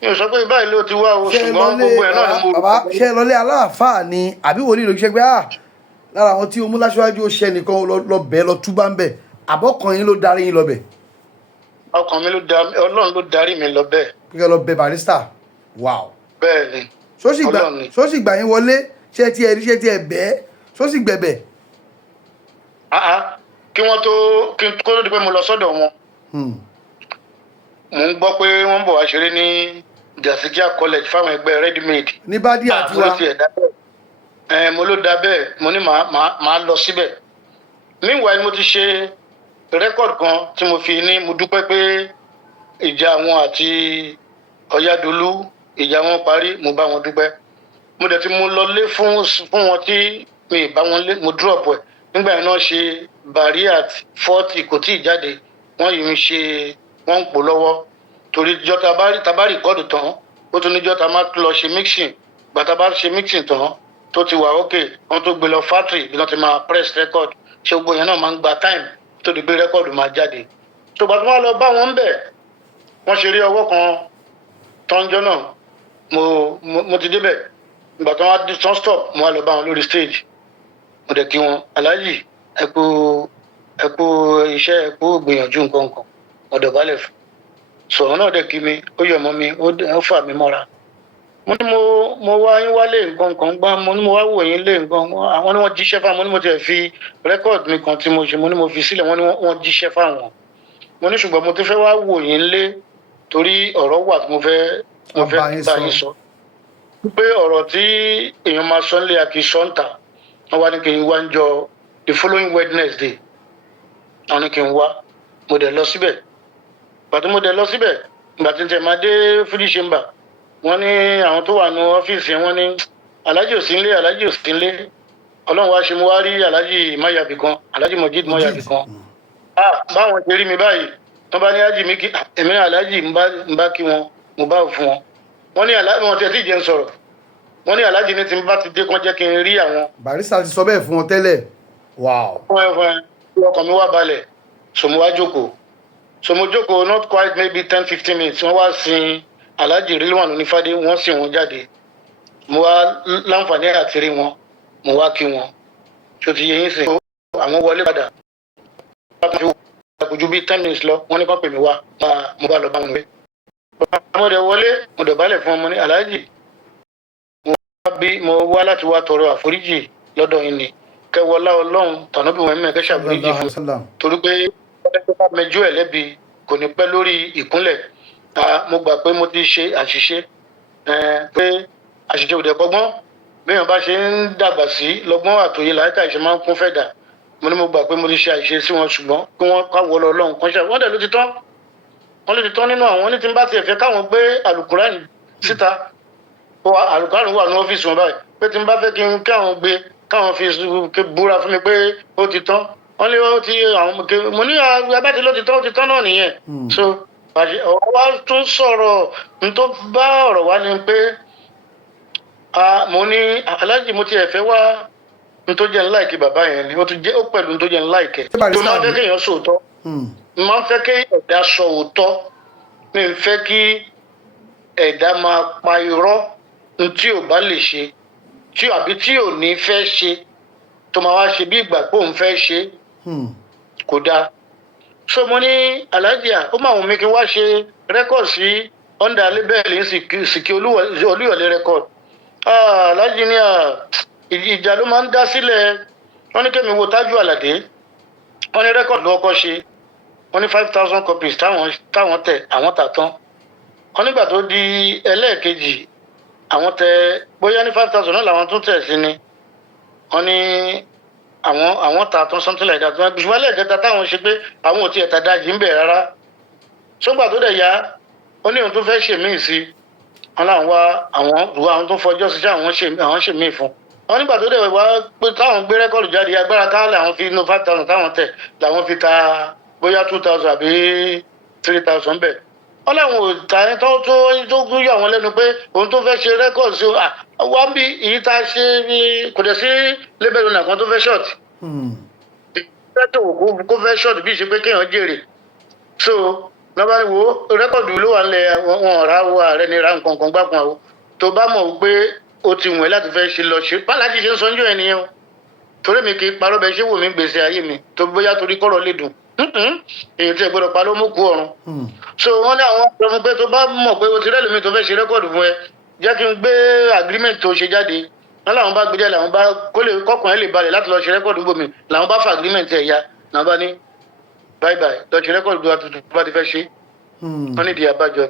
mi ò sọ pé báyìí ló ti wá o ṣùgbọ́n gbogbo ẹ̀ náà ni mo. bàbá ṣe lọlé aláàfáà ni àbí wòlíì ló ṣe pé lára àwọn tí o mú láṣíwájú ó ṣe nìkan lọ bẹ́ẹ̀ lọ túbá ń bẹ̀ àbọ̀kan yín ló darí yín lọ bẹ̀. ọkàn mi Ọlọ́run ló darí mi lọ bẹ́ẹ̀. kíkẹ́ lọ bẹ Barrister wow. bẹ́ẹ̀ ni sósì gbà yín wọlé ṣé tí ẹ rí ṣé tí ẹ bẹ́ẹ̀ sósì gbẹ̀bẹ̀. kí wọ́n tó di pé mo lọ sọ́dọ̀ wọn mo ń gbọ́ pé wọ́n ń bọ̀ wá ṣeré ní Jasikia College fáwọn ẹgbẹ́ ready made. ní bádí àti wa mo ló da bẹ́ẹ̀ mo ní màá lọ síbẹ̀. meanwhile mo ti ṣe rẹ́kọ̀dì kan tí mo fi ní mo dúpẹ́ pé ìjà wọn àti Ọ̀yádolú ìjà wọn parí mo bá wọn dúpẹ́. mo dẹ̀ ti mú lọ lé fún wọn tí mi bá wọn lé mo drop ẹ̀ nígbà yẹn náà ṣe Bariat 40 kò tí ì jáde wọ́n yìí ń ṣe wọ́n ń pò lọ́wọ́ torí ìjọ tabá rìkọ́dù tán ó tún níjọ́ ta máa lọ ṣe mixing gbàtà bá ṣe mixing tán tó ti wà ókè wọ́n tó gbé lọ factory bí wọ́n ti máa press record ṣé gbogbo yẹn náà máa ń gba time tó di pé record máa jáde tó gbàtà wọn lọ bá wọn ń bẹ̀ wọ́n ṣe rí ọwọ́ kan tọ́njọ́ náà mo ti débẹ̀ gbàtà wọn á tán stop mo wá lọ bá wọn lórí stage mo dẹ̀ kí wọn aláàjì ẹ kú iṣẹ́ ẹ kú gbìyànjú nǹkan kan ọ̀dọ̀ balẹ̀ fún sọ̀rọ̀ náà dẹ̀ kí mi ó yọ̀ mọ́ mi ó fà mí mọ́ra mo ní mo wá yín wálé nǹkan kan gbá mo ní mo wá wò yín lé nǹkan àwọn ni wọ́n jíṣẹ́ fáwọn mo ní mo tiẹ̀ fi rẹ́kọ̀dì mi kan tí mo ṣe mo ní mo fi sílẹ̀ wọ́n ní wọ́n jíṣẹ́ fáwọn mo ní ṣùgbọ́n mo ti fẹ́ wá wò yín lé torí ọ̀rọ̀ wà tí mo fẹ́ bá yín sọ pé ọ̀rọ̀ tí èèyàn máa sọ nílé àkì sọ́ńtà wọ́n wá ní kí n wá ń jọ the following Wednesday wọ́n ní kí n wá mo dẹ̀ lọ síbẹ̀ pàtó mo dẹ̀ lọ síbẹ̀ ìgbà tí n tẹ̀ máa dé Fuji Chamber wọ́n ní àwọn tó wà ní ọ́fíìsì wọ́n ní alájì ò sí nílé alájì ò sí nílé ọlọ́run wá ṣe mo wá rí alájì Mayabi kan alájì Mojid Mayabi kan báwọn ṣe rí mi báyìí wọ́n bá ní alájì mi kí èmi náà alájì ń bá kí wọn mo bá fún wọn wọ́n ní alájì wọn tiẹ̀ tí ì jẹ́ ń sọ̀rọ̀ wọ́n ní alájì ní tí n bá ti dé kán jẹ́ kí n rí àwọn. Barrister ti sọ bẹ́ẹ̀ fún wọn tẹ́lẹ̀ wow. ọkàn mi wá balẹ̀ so mo wá jókòó so mo jókòó not quite maybe 10-15 minutes wọ́n wá sin Alhaji Rilwan Onífádé wọ́n sìn wọ́n jáde mo wá láǹfààní àti rí wọn mo wá kí wọn tó ti yẹ yín sìn àwọn wọlé padà kò ju bí 10 minutes lọ wọ́n ní kán pè mí wá mo bá lọ bá wọn wé mo dẹ̀ wọlé mo dẹ̀ balẹ̀ fún ọmọ ní Alhaji mo wá láti wá tọrọ àforíjì lọ́dọ̀ yín ni kẹwọlá Ọlọ́run tànàbí wọn mẹ́kẹ́ ṣàforíjì fún torí pé mẹjọ ẹ̀ lẹ́bi kò ní pẹ́ lórí ìkúnlẹ̀ mo gbà pé mo ti ṣe àṣìṣe pé àṣìṣe ò dẹ̀ kọ́gbọ́n béèyàn bá ṣe ń dàgbà sí lọ́gbọ́n àtòyè láìka ìṣe máa ń kún fẹ́ dà mo ní mo gbà pé mo ti ṣe àṣìṣe sí wọn ṣùgbọ́n kí wọ́n káwọ́ lọ Ọlọ́run kan ṣe wọ́n dẹ̀ ló ti tán wọ́n ló ti tán nínú àwọn ní tí n bá tiẹ̀ fẹ́ káwọn gbé àlùkùránì síta àlùkùránì wà ní ọ́fíìsì wọn báyìí pé tí n bá fẹ́ kí n káwọn gbé káwọn fi búra fún mi pé ó ti tán wọ́n lé ó ti àwọn mo ní abáti ló ti tán náà nìyẹn so ọ̀rọ̀ wa tún sọ̀rọ̀ n tó bá ọ̀rọ̀ wa ni pé mo ní Alhaji mo ti ẹ̀fẹ́ wá n tó jẹ́ ńláìkì bàbá yẹn ni ó pẹ̀lú n tó jẹ́ ńláìkẹ́ tó máa fẹ́ kéèyàn sọ òótọ́ máa ń fẹ́ kí ẹ̀dá sọ òótọ́ mi ń fẹ́ kí ẹ̀dá máa pa irọ́ tí ò bá lè ṣe àbí tí ò ní fẹ́ ṣe tó máa wá ṣe bí ìgbà pé òun fẹ́ ṣe kò dáa. So mo ní alájà ó máa wù mí kí n wá ṣe rẹ́kọ̀d sí under label Sìkì Olúyọ̀lé rẹ́kọ̀d. Alájì ní ìjà ló máa ń dá sílẹ̀. Wọ́n ní kémi wo Tájú Àlàdé. Wọ́n ní rẹ́kọ̀d ló kọ́kọ́ ṣe. Wọ́n ní 5,000 copies táwọn tẹ̀ àwọn tà tán. Wọ́n nígbà tó di ẹlẹ́ẹ̀kejì àwọn tẹ bóyá ní 5,000 náà làwọn tún tẹ̀ sí ni. Wọ́n ní àwọn tà tán something like that. Ṣùgbọ́n ẹlẹ́ẹ̀kẹta táwọn ṣe pé àwọn ò tiẹ̀ tà dájì ń bẹ̀ rárá. Sọ́gbà tó dẹ̀ yá ó ní òun tó fẹ́ ṣe míì sí. Wọ́n láwọn wá àwọn tó fọjọ́ sí àwọn ṣe míì fún. Wọ́n nígbà tó dẹ̀ wá pé táwọn gbé rẹ́kọ̀dù jáde agbára ká làwọn fi inú 5,000 táwọn tẹ̀ làwọn fi ta bóyá 2,000 àbí 3,000 bẹ̀. Wọ́n láwọn ò ta ẹni tó yọ àwọn lẹ́nu pé òun tó fẹ́ ṣe rẹ́kọ̀dù sí wá bí èyí tá a ṣe ní kò dẹ̀ sí lébẹ̀lú nìkan tó fẹ́ ṣọ́ọ̀tì. Kó fẹ́ ṣọ́ọ̀tì bí ìṣe pé kéèyàn jèrè. So lọ́ba ni wo rẹ́kọ̀dù ló wà nílẹ̀ wọn ọ̀rá wo ààrẹ ni ra nǹkan kan gbàgbọ́n àwọn tó bá mọ̀ pé o ti wọ̀n láti fẹ́ ṣe lọ ṣe bálájì ṣe ń sọ́njú ẹ̀ nìyẹn o torí mi kì í parọ́ bẹ́ẹ̀ ṣé wò mí gbèsè ayé mi tó bóyá torí kọ́rọ̀ lè dùn èyí tí ẹ gbọ́dọ̀ pa ló mú kú ọ̀run. So wọ́n ní àwọn ọ̀rọ̀ fún pé tó bá mọ̀ pé o ti rẹ́ lómi tó fẹ́ ṣe rẹ́kọ̀dù fún ẹ jẹ́ kí n gbé agreement tó ṣe jáde wọ́n làwọn bá gbé jáde làwọn bá kọ́kùnrin lè balẹ̀ láti lọ ṣe rẹ́kọ̀dù gbòmí làwọn bá fa agreement ẹ̀ ya làwọn bá ní bye bye lọ ṣe rẹ́kọ̀dù tó bá ti fẹ́ ṣe wọ́n nídìí àbájọ.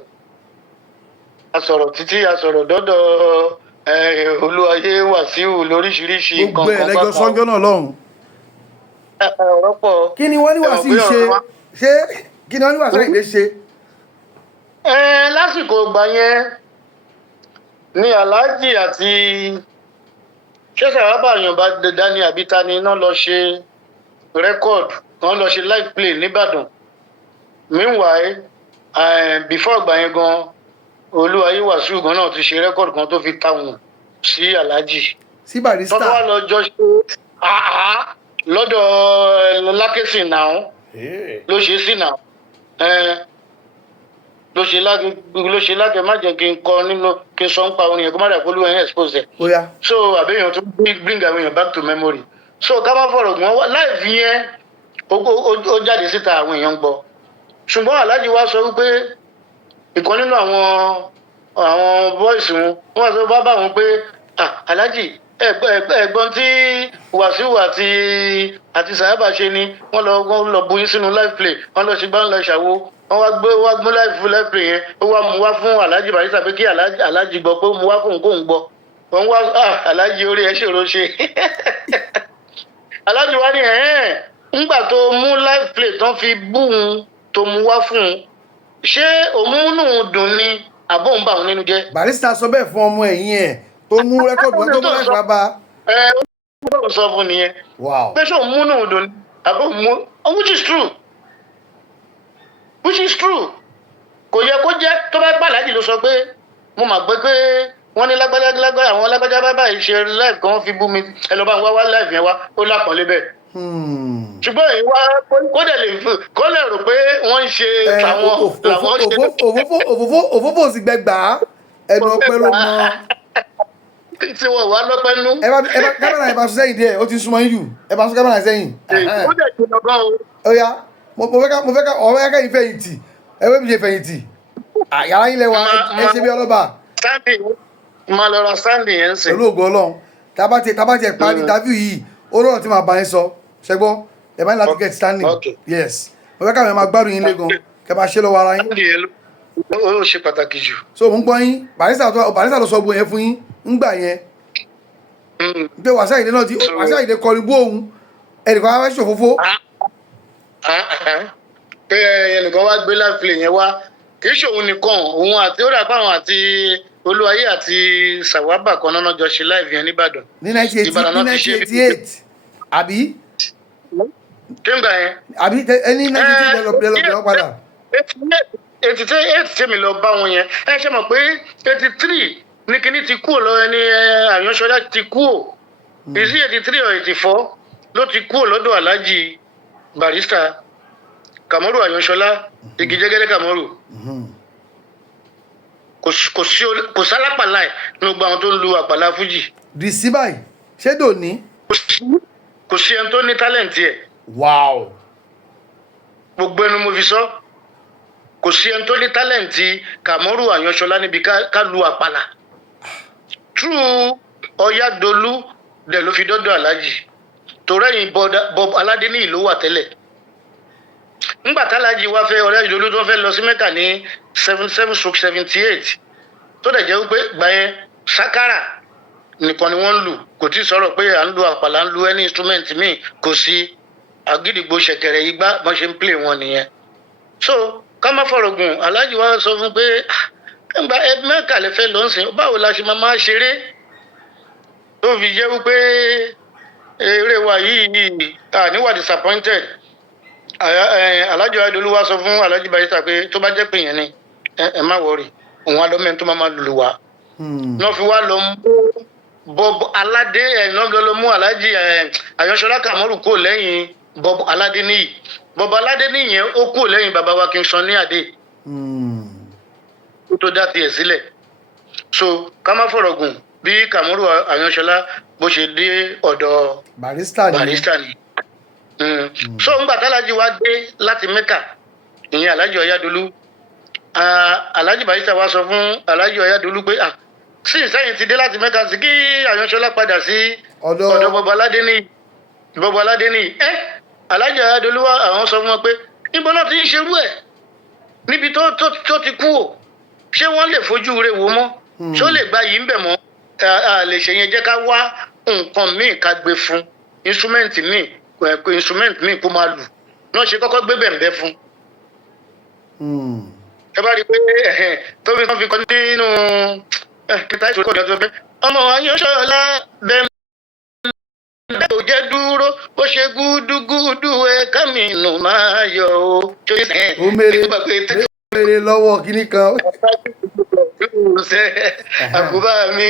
asọ̀rọ̀ dọ́dọ̀ Olúwayé Wàsíù lóríṣiríṣi nǹkan gbogbo ẹ̀ lẹ́jọ́ sọ́jọ́ náà lọ́hùn. ọ̀rọ̀ pọ̀. kí ni wọ́n ní Wàsíù ṣe kí ni wọ́n ní Wàsíù Àyìndé ṣe. lásìkò ìgbà yẹn ni aláàjì àti ṣẹ́sà rábàyàn bá dání àbíta ni iná lọ ṣe rẹ́kọ̀dù wọ́n lọ ṣe live play nìbàdàn. Meanwhile before ìgbà yẹn gan Olúwayé Wàsíù gan náà ti ṣe rẹ́kọ̀dù kan tó fi táwọn sí aláàjì. sí Barrister. tọ́tọ́ wá lọ jọ ṣe lọ́dọ̀ lákèsì náà ló ṣe sí náà ló ṣe lákè má jẹ́ kí n kọ nínú kí n sọ ń pa orin yẹn kó má dà kó Olúwayé expose ẹ̀. So àbẹ̀yàn tó bring àwọn èèyàn back to memory. So ká má fọ̀rọ̀ gbọ́n láìfi yẹn ó jáde síta àwọn èèyàn ń gbọ́. Ṣùgbọ́n aláàjì wa sọ wípé ìkan nínú àwọn boys wọn wọ́n sọ bá wọn pé aláàjì ẹ̀gbọ́n tí Wàsíù àti Sàyábà ṣe ni wọ́n lọ bu yín sínú live play wọ́n lọ ṣe gbá ńlọ ṣàwo wọ́n wá gbé live play yẹn ó wá mú wá fún aláàjì Barrister pé kí aláàjì gbọ́ pé ó mú wá fún kóun gbọ́ wọ́n wá aláàjì orí ẹ̀ ṣòro ṣe aláàjì wá ní ńgbà tó mú live play tán fi búun tó mú wá fún un ṣé òmùnú dùn ni àbó ń bà wọn nínú jẹ́. Barrister sọ bẹ́ẹ̀ fún ọmọ ẹ̀yìn ẹ̀ tó mú rẹ́kọ̀dù wọn tó mú láti wá bá. ó sọ fún nìyẹn. pé ṣé òmùnú dùn ni àbó mú which is true kò yẹ kó jẹ́ tó bá gbàlájì ló sọ pé mo mà gbé pé wọ́n ní lágbájá àwọn lágbájá bábà ìṣe live kan fi bú mi ẹ lọ bá ń wá live yẹn wá ó lápọ̀nlé bẹ́ẹ̀. ṣùgbọ́n èyí wá kó lè rò pé wọ́n ń ṣe làwọn ṣe. òfófó sì gbẹgbà ẹnu ọpẹ ló mọ. tí wọ́n wá lọ́pẹ́ nú. ẹ bá kámẹ́rà ẹ bá sún sẹ́yìn díẹ̀ ó ti súnmọ́ yín jù ẹ bá sún kámẹ́rà sẹ́yìn. ó dẹ̀ ti lọ́gán o. ó yá mo fẹ́ ká ọ̀rẹ́ kẹ́yìn fẹ̀yìntì ẹ wé mi ṣe fẹ̀yìntì yàrá yín lẹ́wà ẹ ṣe bí ọlọ́ba. máa lọ ra sáǹdì yẹn ń sè. pẹ̀lú ògo Ọlọ́run tábà tiẹ̀ parí interview yìí ó lọ́rọ̀ tí màá bá yín sọ ṣẹ́gbọ́n ẹ máa ń láti get standing yes mo fẹ́ káwọn ẹ máa gbádùn yín lẹ́gàn kẹ máa ṣe lọ́wọ́ ara yín. ó ṣe pàtàkì jù. so mo ń gbọ́ yín Barrister lọ sọ gbogbo yẹn fún yín ńgbà yẹn pé Wàsíù Àyìndé náà ti Wàsíù Àyìndé kọrin bú òun ẹnìkan wá fẹ́ ṣòfófó. pé ẹnìkan wá gbé live play yẹn wá kì í ṣòun nìkan òun àti ó dà pé àwọn àti Olúwayé àti Sàwábà kan náà jọ ṣe live yẹn nìbàdàn. ní 1988 àbí. kí n gbà yẹn. àbí ẹni 1988 lọ padà. 88 tèmi lọ bá wọn yẹn ẹ ṣe mọ̀ pé 83 ní kíní ti kú lọ ẹni Àyànṣọlá ti kú ò ìsí 83 or 84 ló ti kú lọ́dọ̀ Aláàjì Barrister Kàmọ́rù Àyànṣọlá igi jẹ́gẹ́dẹ́ Kàmọ́rù kò sálápàlà ẹ̀ ní gbogbo àwọn tó ń lu àpàlà fújì. dì sí báyìí ṣé dòní. Kò sí ẹni tó ní tálẹ̀ǹtì ẹ̀. wow. Gbogbo ẹnu mo fi sọ. Kò sí ẹni tó ní tálẹ̀ǹtì Kàmọ́rù Àyànṣọlá níbi ká lu àpàlà. True Ọ̀yádolú dẹ̀ ló fi dọ́dọ̀ Aláàjì. Torẹ́yìn Bob Aládéníyì ló wà tẹ́lẹ̀. Nígbà tálájì wá fẹ́ Ọ̀yádolú tó fẹ́ lọ sí Mẹ́kà ní 77/78 tó dẹ̀ jẹ́ wípé gbà yẹn sákárà nìkan ni wọ́n ń lù, kò tí ì sọ̀rọ̀ pé à ń lu àpàlà ń lu any instrument míì, kò sí. Àgídìgbò ṣẹ̀kẹ̀rẹ̀ igbá bọ́n ṣe ń play wọn nìyẹn. So ká má fọ̀rọ̀ gùn, Aláàjì wá sọ fún pé nígbà Mẹ́kà lè fẹ́ lọ sìn, báwo la ṣe máa ṣeré tó fi jẹ́ wípé eré wa yìí níwà disappointed. Aláàjì Ọ̀yádolú wá sọ fún Aláàjì Barrister pé tó bá jẹ́ pé yẹn ni ẹ má wọrí, òun alọ́mẹ́ni tó máa lù wá. Wọ́n fi wá lọ mú Bob Aládé náà lọ mú Aláàjì Àyànṣọlá Kàmọ́rù kúrò lẹ́yìn Bob Aládéníyì. Bob Aládéníyì yẹn ó kúrò lẹ́yìn bàbá wa King Sunny Adé tó dá tiẹ̀ sílẹ̀. So ká má fọ̀rọ̀ gùn bí Kàmọ́rù Àyànṣọlá bó ṣe dé ọ̀dọ̀ Barrister ni. So ńgbà tálájì wá dé láti Mẹ́kà ìyẹn Aláàjì Ọ̀yádolú, Aláàjì Barrister wá sọ fún Aláàjì Ọ̀yádolú pé sí ìsẹ́yìn ti dé láti Mẹ́kà sí kí Àyànṣọlá padà sí ọ̀dọ̀ Bob Aládéníyì. Aláàjì Ọ̀yádolú àwọn sọ fún wọn pé níbo náà ti ń ṣerú ẹ̀ níbi tó ti kú o, ṣé wọ́n lè fojú rẹ̀ wò mọ́, ṣé ó lè gba yìí ń bẹ̀ mọ́. Lè ṣe yẹn jẹ́ ká wá nǹkan míì ká gbé fún instrument míì kó máa lù náà ṣe kọ́kọ́ gbé bẹ̀m̀bẹ́ fún. Ẹ bá rí i pé tóbi kan fi kọ́ nínú kíta ìṣòro kọjá tó fẹ́ ọmọ Àyànṣọlá bẹ́ẹ̀ ò jẹ́ dúró ó ṣe gúdúgúdú ẹ̀ka mi nù máa yọ o. ó mèrè lọ́wọ́ kíní kan. Àkóbá mi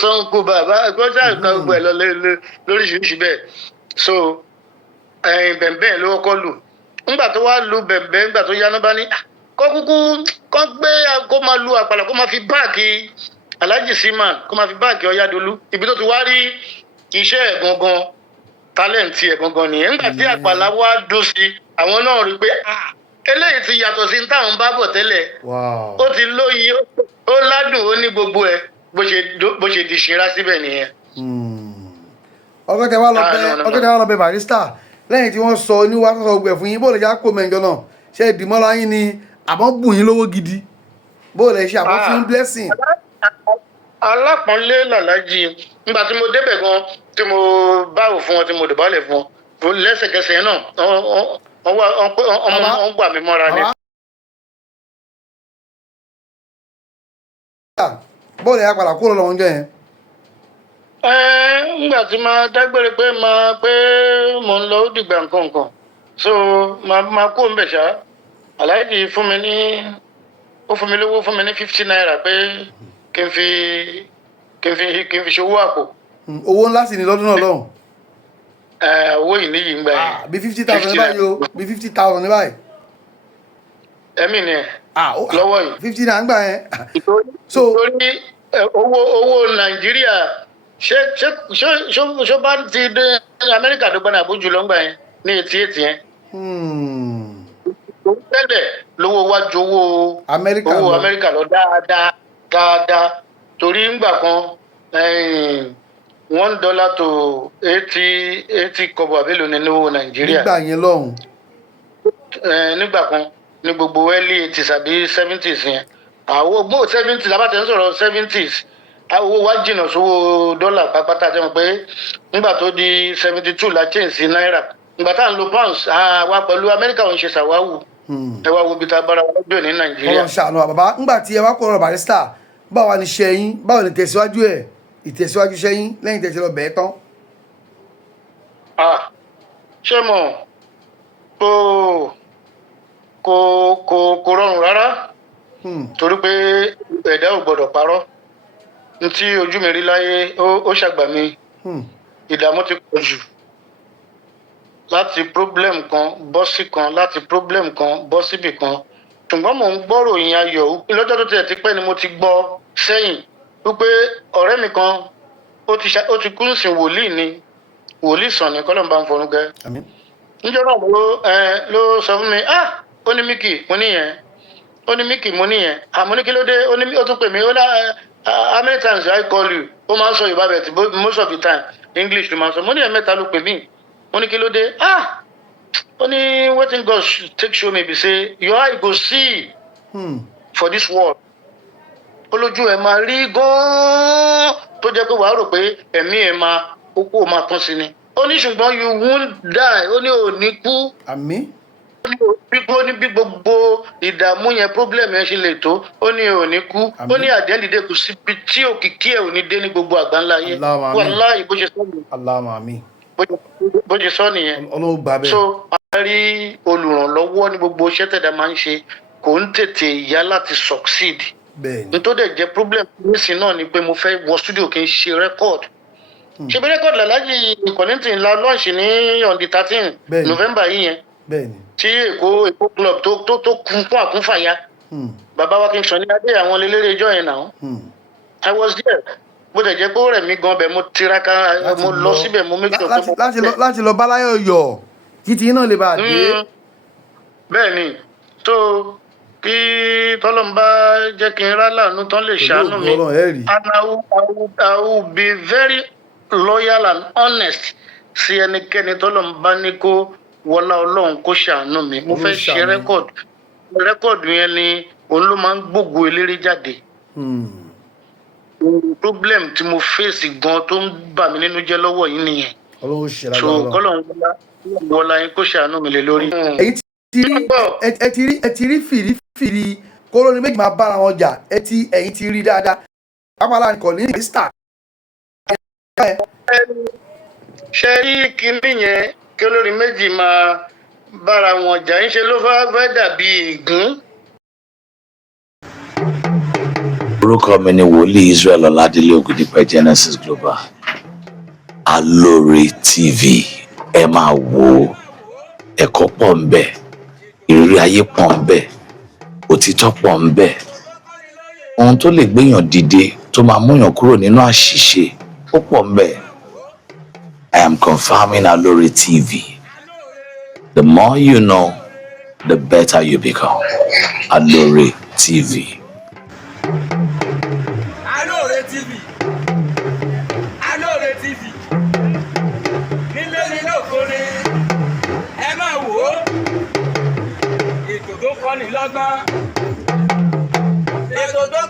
sọ́nkú bàbá gbọ́dọ̀ àgbà gbogbo ẹ̀ lọ lóríṣiríṣi bẹ́ẹ̀. So bẹ̀m̀bẹ̀ ló kọ́ lù. Nígbà tó wá lu bẹ̀m̀bẹ̀ nígbà tó yáná bá ní kọ́ kúkú kọ́ gbé kó máa lu àpàlà kó máa fi báàkì Aláàjì Seaman kó máa fi báàkì Ọ̀yádolú. Ibi tó ti wá rí iṣẹ́ ẹ̀ gangan tálẹ̀ǹtì ẹ̀ gangan nìyẹn. Nígbà tí àpàlà wá dùn sí àwọn náà rí pé eléyìí ti yàtọ̀ sí táwọn bá bọ̀ tẹ́lẹ̀. Ó ti lóyin ó ládùn ó ní gbogbo ẹ̀ bó ṣe di ṣinra síbẹ̀ nìyẹn. ọgọ́tẹ̀ wá lọ bẹ Barrister lẹ́yìn tí wọ́n sọ ní wá sọ̀rọ̀ gbẹ̀ fún yín bó lè já kó mẹ́jọ náà ṣe ìdìmọ́lá yín ni àbọ̀ bù yín lówó gidi bó lè ṣe àbọ̀ fún blessing. Alápọ̀nlé làlájì nígbà tí mo débẹ̀ gan tí mo báwò fún wọn tí mo dọ̀bálẹ̀ fún wọn lẹ́sẹ̀kẹsẹ̀ náà wọ́n gbà mí mọ́ra ni. bó lè yá padà kúrò lọ́wọ́ oúnjẹ yẹn. Nígbà tí máa dágbére pé mo ń lọ ó dìgbà nǹkan so máa kó ń bẹ̀ ṣá. Aláàjì fún mi lówó fún mi ní 50 naira pé kí n fi ṣòwò àpò. owó ńlá sì ni lọ́dún náà lọ́hùn. Owó yìí níyì ń gbà yẹn. bí 50,000 ní báyìí o bí 50,000 ní báyìí. Ẹ̀mí ni lọ́wọ́ yìí. 50 náà ń gbà yẹn. Torí owó Nàìjíríà ṣó bá ti dé Amẹ́ríkà tó gbọ́dọ̀ àbójú ló ń gbà yẹn ní 88 yẹn. Tẹ́lẹ̀ lówó wájú owó Amẹ́ríkà lọ dáadáa torí ńgbà kan $1 to 80 kọ́bọ̀ àbílò ní owó Nàìjíríà. nígbà yẹn lọ́hùn. Nígbà kan ní gbogbo early 80s àbí 70s yẹn àwọn gbọ́ 70s lábàtẹ̀ ń sọ̀rọ̀ 70s owó wá jìnnà sówó dọ́là pápátá jẹ́ pé nígbà tó di 72 la change sí náírà nígbà tá à ń lo pounds wa pẹ̀lú Amẹ́ríkà ò ń ṣe ṣàwáwù ẹ wá wo bí ta bára wọn jò ní Nàìjíríà. Ọlọ́run ṣàánú wa bàbá ńgbà tí ẹ wá kọ́ ọ̀rọ̀ Barrister báwa ni iṣẹ́ yín báwo ni ìtẹ̀síwájú iṣẹ́ yín lẹ́yìn tẹ̀sí lọ bẹ̀ẹ́ tán. ṣé mo kò rọrùn rárá torí pé ẹ̀dá ò gbọ́dọ̀ parọ́ ntí ojú mi rí láyé ó ṣàgbà mi ìdààmú ti pọ̀ jù láti problem kan bọ́ sí kan láti problem kan bọ́ síbì kan ṣùgbọ́n mò ń gbọ́ ròyìn ayọ̀ lọ́jọ́ tó tiẹ̀ ti pẹ́ ni mo ti gbọ́ sẹ́yìn wípé ọ̀rẹ́ mi kan ó ti kú sí wòlíì ni wòlíì sàn ní kọ́lọ̀ ń bá ń fọnú gẹ́. àmín. níjọ́ náà ló sọ fún mi ó ní Mickey mo níyẹn ó ní Mickey mo níyẹn àmọ́ ní kí ló dé ó tún pè mí ó ní how many times do I call you ó máa ń sọ Yorùbá bẹ̀ tí most of the time English ló máa ń sọ mo ní ẹ̀mẹ́ta ló pè mí ó ní kí ló dé ó ní wetin God take show me be say your eye go see for this world olójú ẹ̀ máa rí gan-an tó jẹ́ pé wàá rò pé ẹ̀mí ẹ̀ máa ó máa tán sí ni ó ní ṣùgbọ́n you won't die ó ní ò ní kú. àmín. ó ní bí gbogbo ìdààmú yẹn problem yẹn ṣe lè tó ó ní ò ní kú ó ní àdéhùndé kù síbi tí òkìkí ẹ̀ ò ní dé ní gbogbo àgbáńlá yẹn wàláhì bó ṣe sọ nìyẹn. Allahumma àmín. bó ṣe sọ nìyẹn. Ọlọ́run gbà bẹ́ẹ̀. so a rí olùrànlọ́wọ́ ní gbogbo iṣẹ́ tẹ̀dá máa ń ṣe kò ń tètè yá láti succeed. bẹ́ẹ̀ni. nítorí dẹ̀ jẹ́ problem nísìnyí náà ni pé mo fẹ́ wọ studio kí n ṣe record. ṣe bí record làlájì Kollington ńlá launch ní on the 13 November yìí yẹn. bẹ́ẹ̀ni. tí Èkó club tó kún fún àkúnfàyà. bàbá wa kí n sọ ní adé àwọn eléré ijọ́ yẹn náà. I was there bó tẹ̀ jẹ́ pé ó rẹ̀ mí gan bẹ̀ mo tiraka mo lọ síbẹ̀ mo méjì tó mo. láti lọ báláyọ̀ yọ̀ títí iná lè bá a dé. bẹ́ẹ̀ ni tó kí tọ́lọ́mbà jẹ́ kí n rá láàánú tán lè ṣàánú mi and I will be very loyal and honest sí ẹnikẹ́ni tọ́lọ́mbà ní kó wọlá Ọlọ́run kó ṣàánú mi mo fẹ́ ṣe rẹ́kọ̀dù yẹn ni òun ló máa ń gbógun eléré jáde. problem tí mo fèsì gan tó ń bà mí nínú jẹ́ lọ́wọ́ yìí nìyẹn. Ọlọ́run ṣe lágbára so kọ́lọ́run wọlá yín kó ṣàánú mi lé lórí. ẹ ti rí fìrí kóró ní méjì máa bára wọn jà ẹ̀yin ti rí dáadáa pápálá ní Kollington Barrister. ṣe rí kinní yẹn kí olórí méjì máa bára wọn jà ń ṣe ló fẹ́ dàbí ègún. orúkọ mi ni wòlíì Israel Ọládélé Ògúndípẹ̀ Genesis Global Alore TV ẹ máa wo ẹ̀kọ́ pọ̀ ń bẹ ìrírí ayé pọ̀ ń bẹ òtítọ́ pọ̀ ń bẹ ohun tó lè gbéyàn dìde tó máa múyàn kúrò nínú àṣìṣe ó pọ̀ ń bẹ. I am confirming Alore TV. The more you know, the better you become. Alore TV. Alore TV. Alore TV. Nílé nílé òkúni, ẹ máa wò ó. Ètò tó kọ́ni lọ́gbọ́n. Ètò tó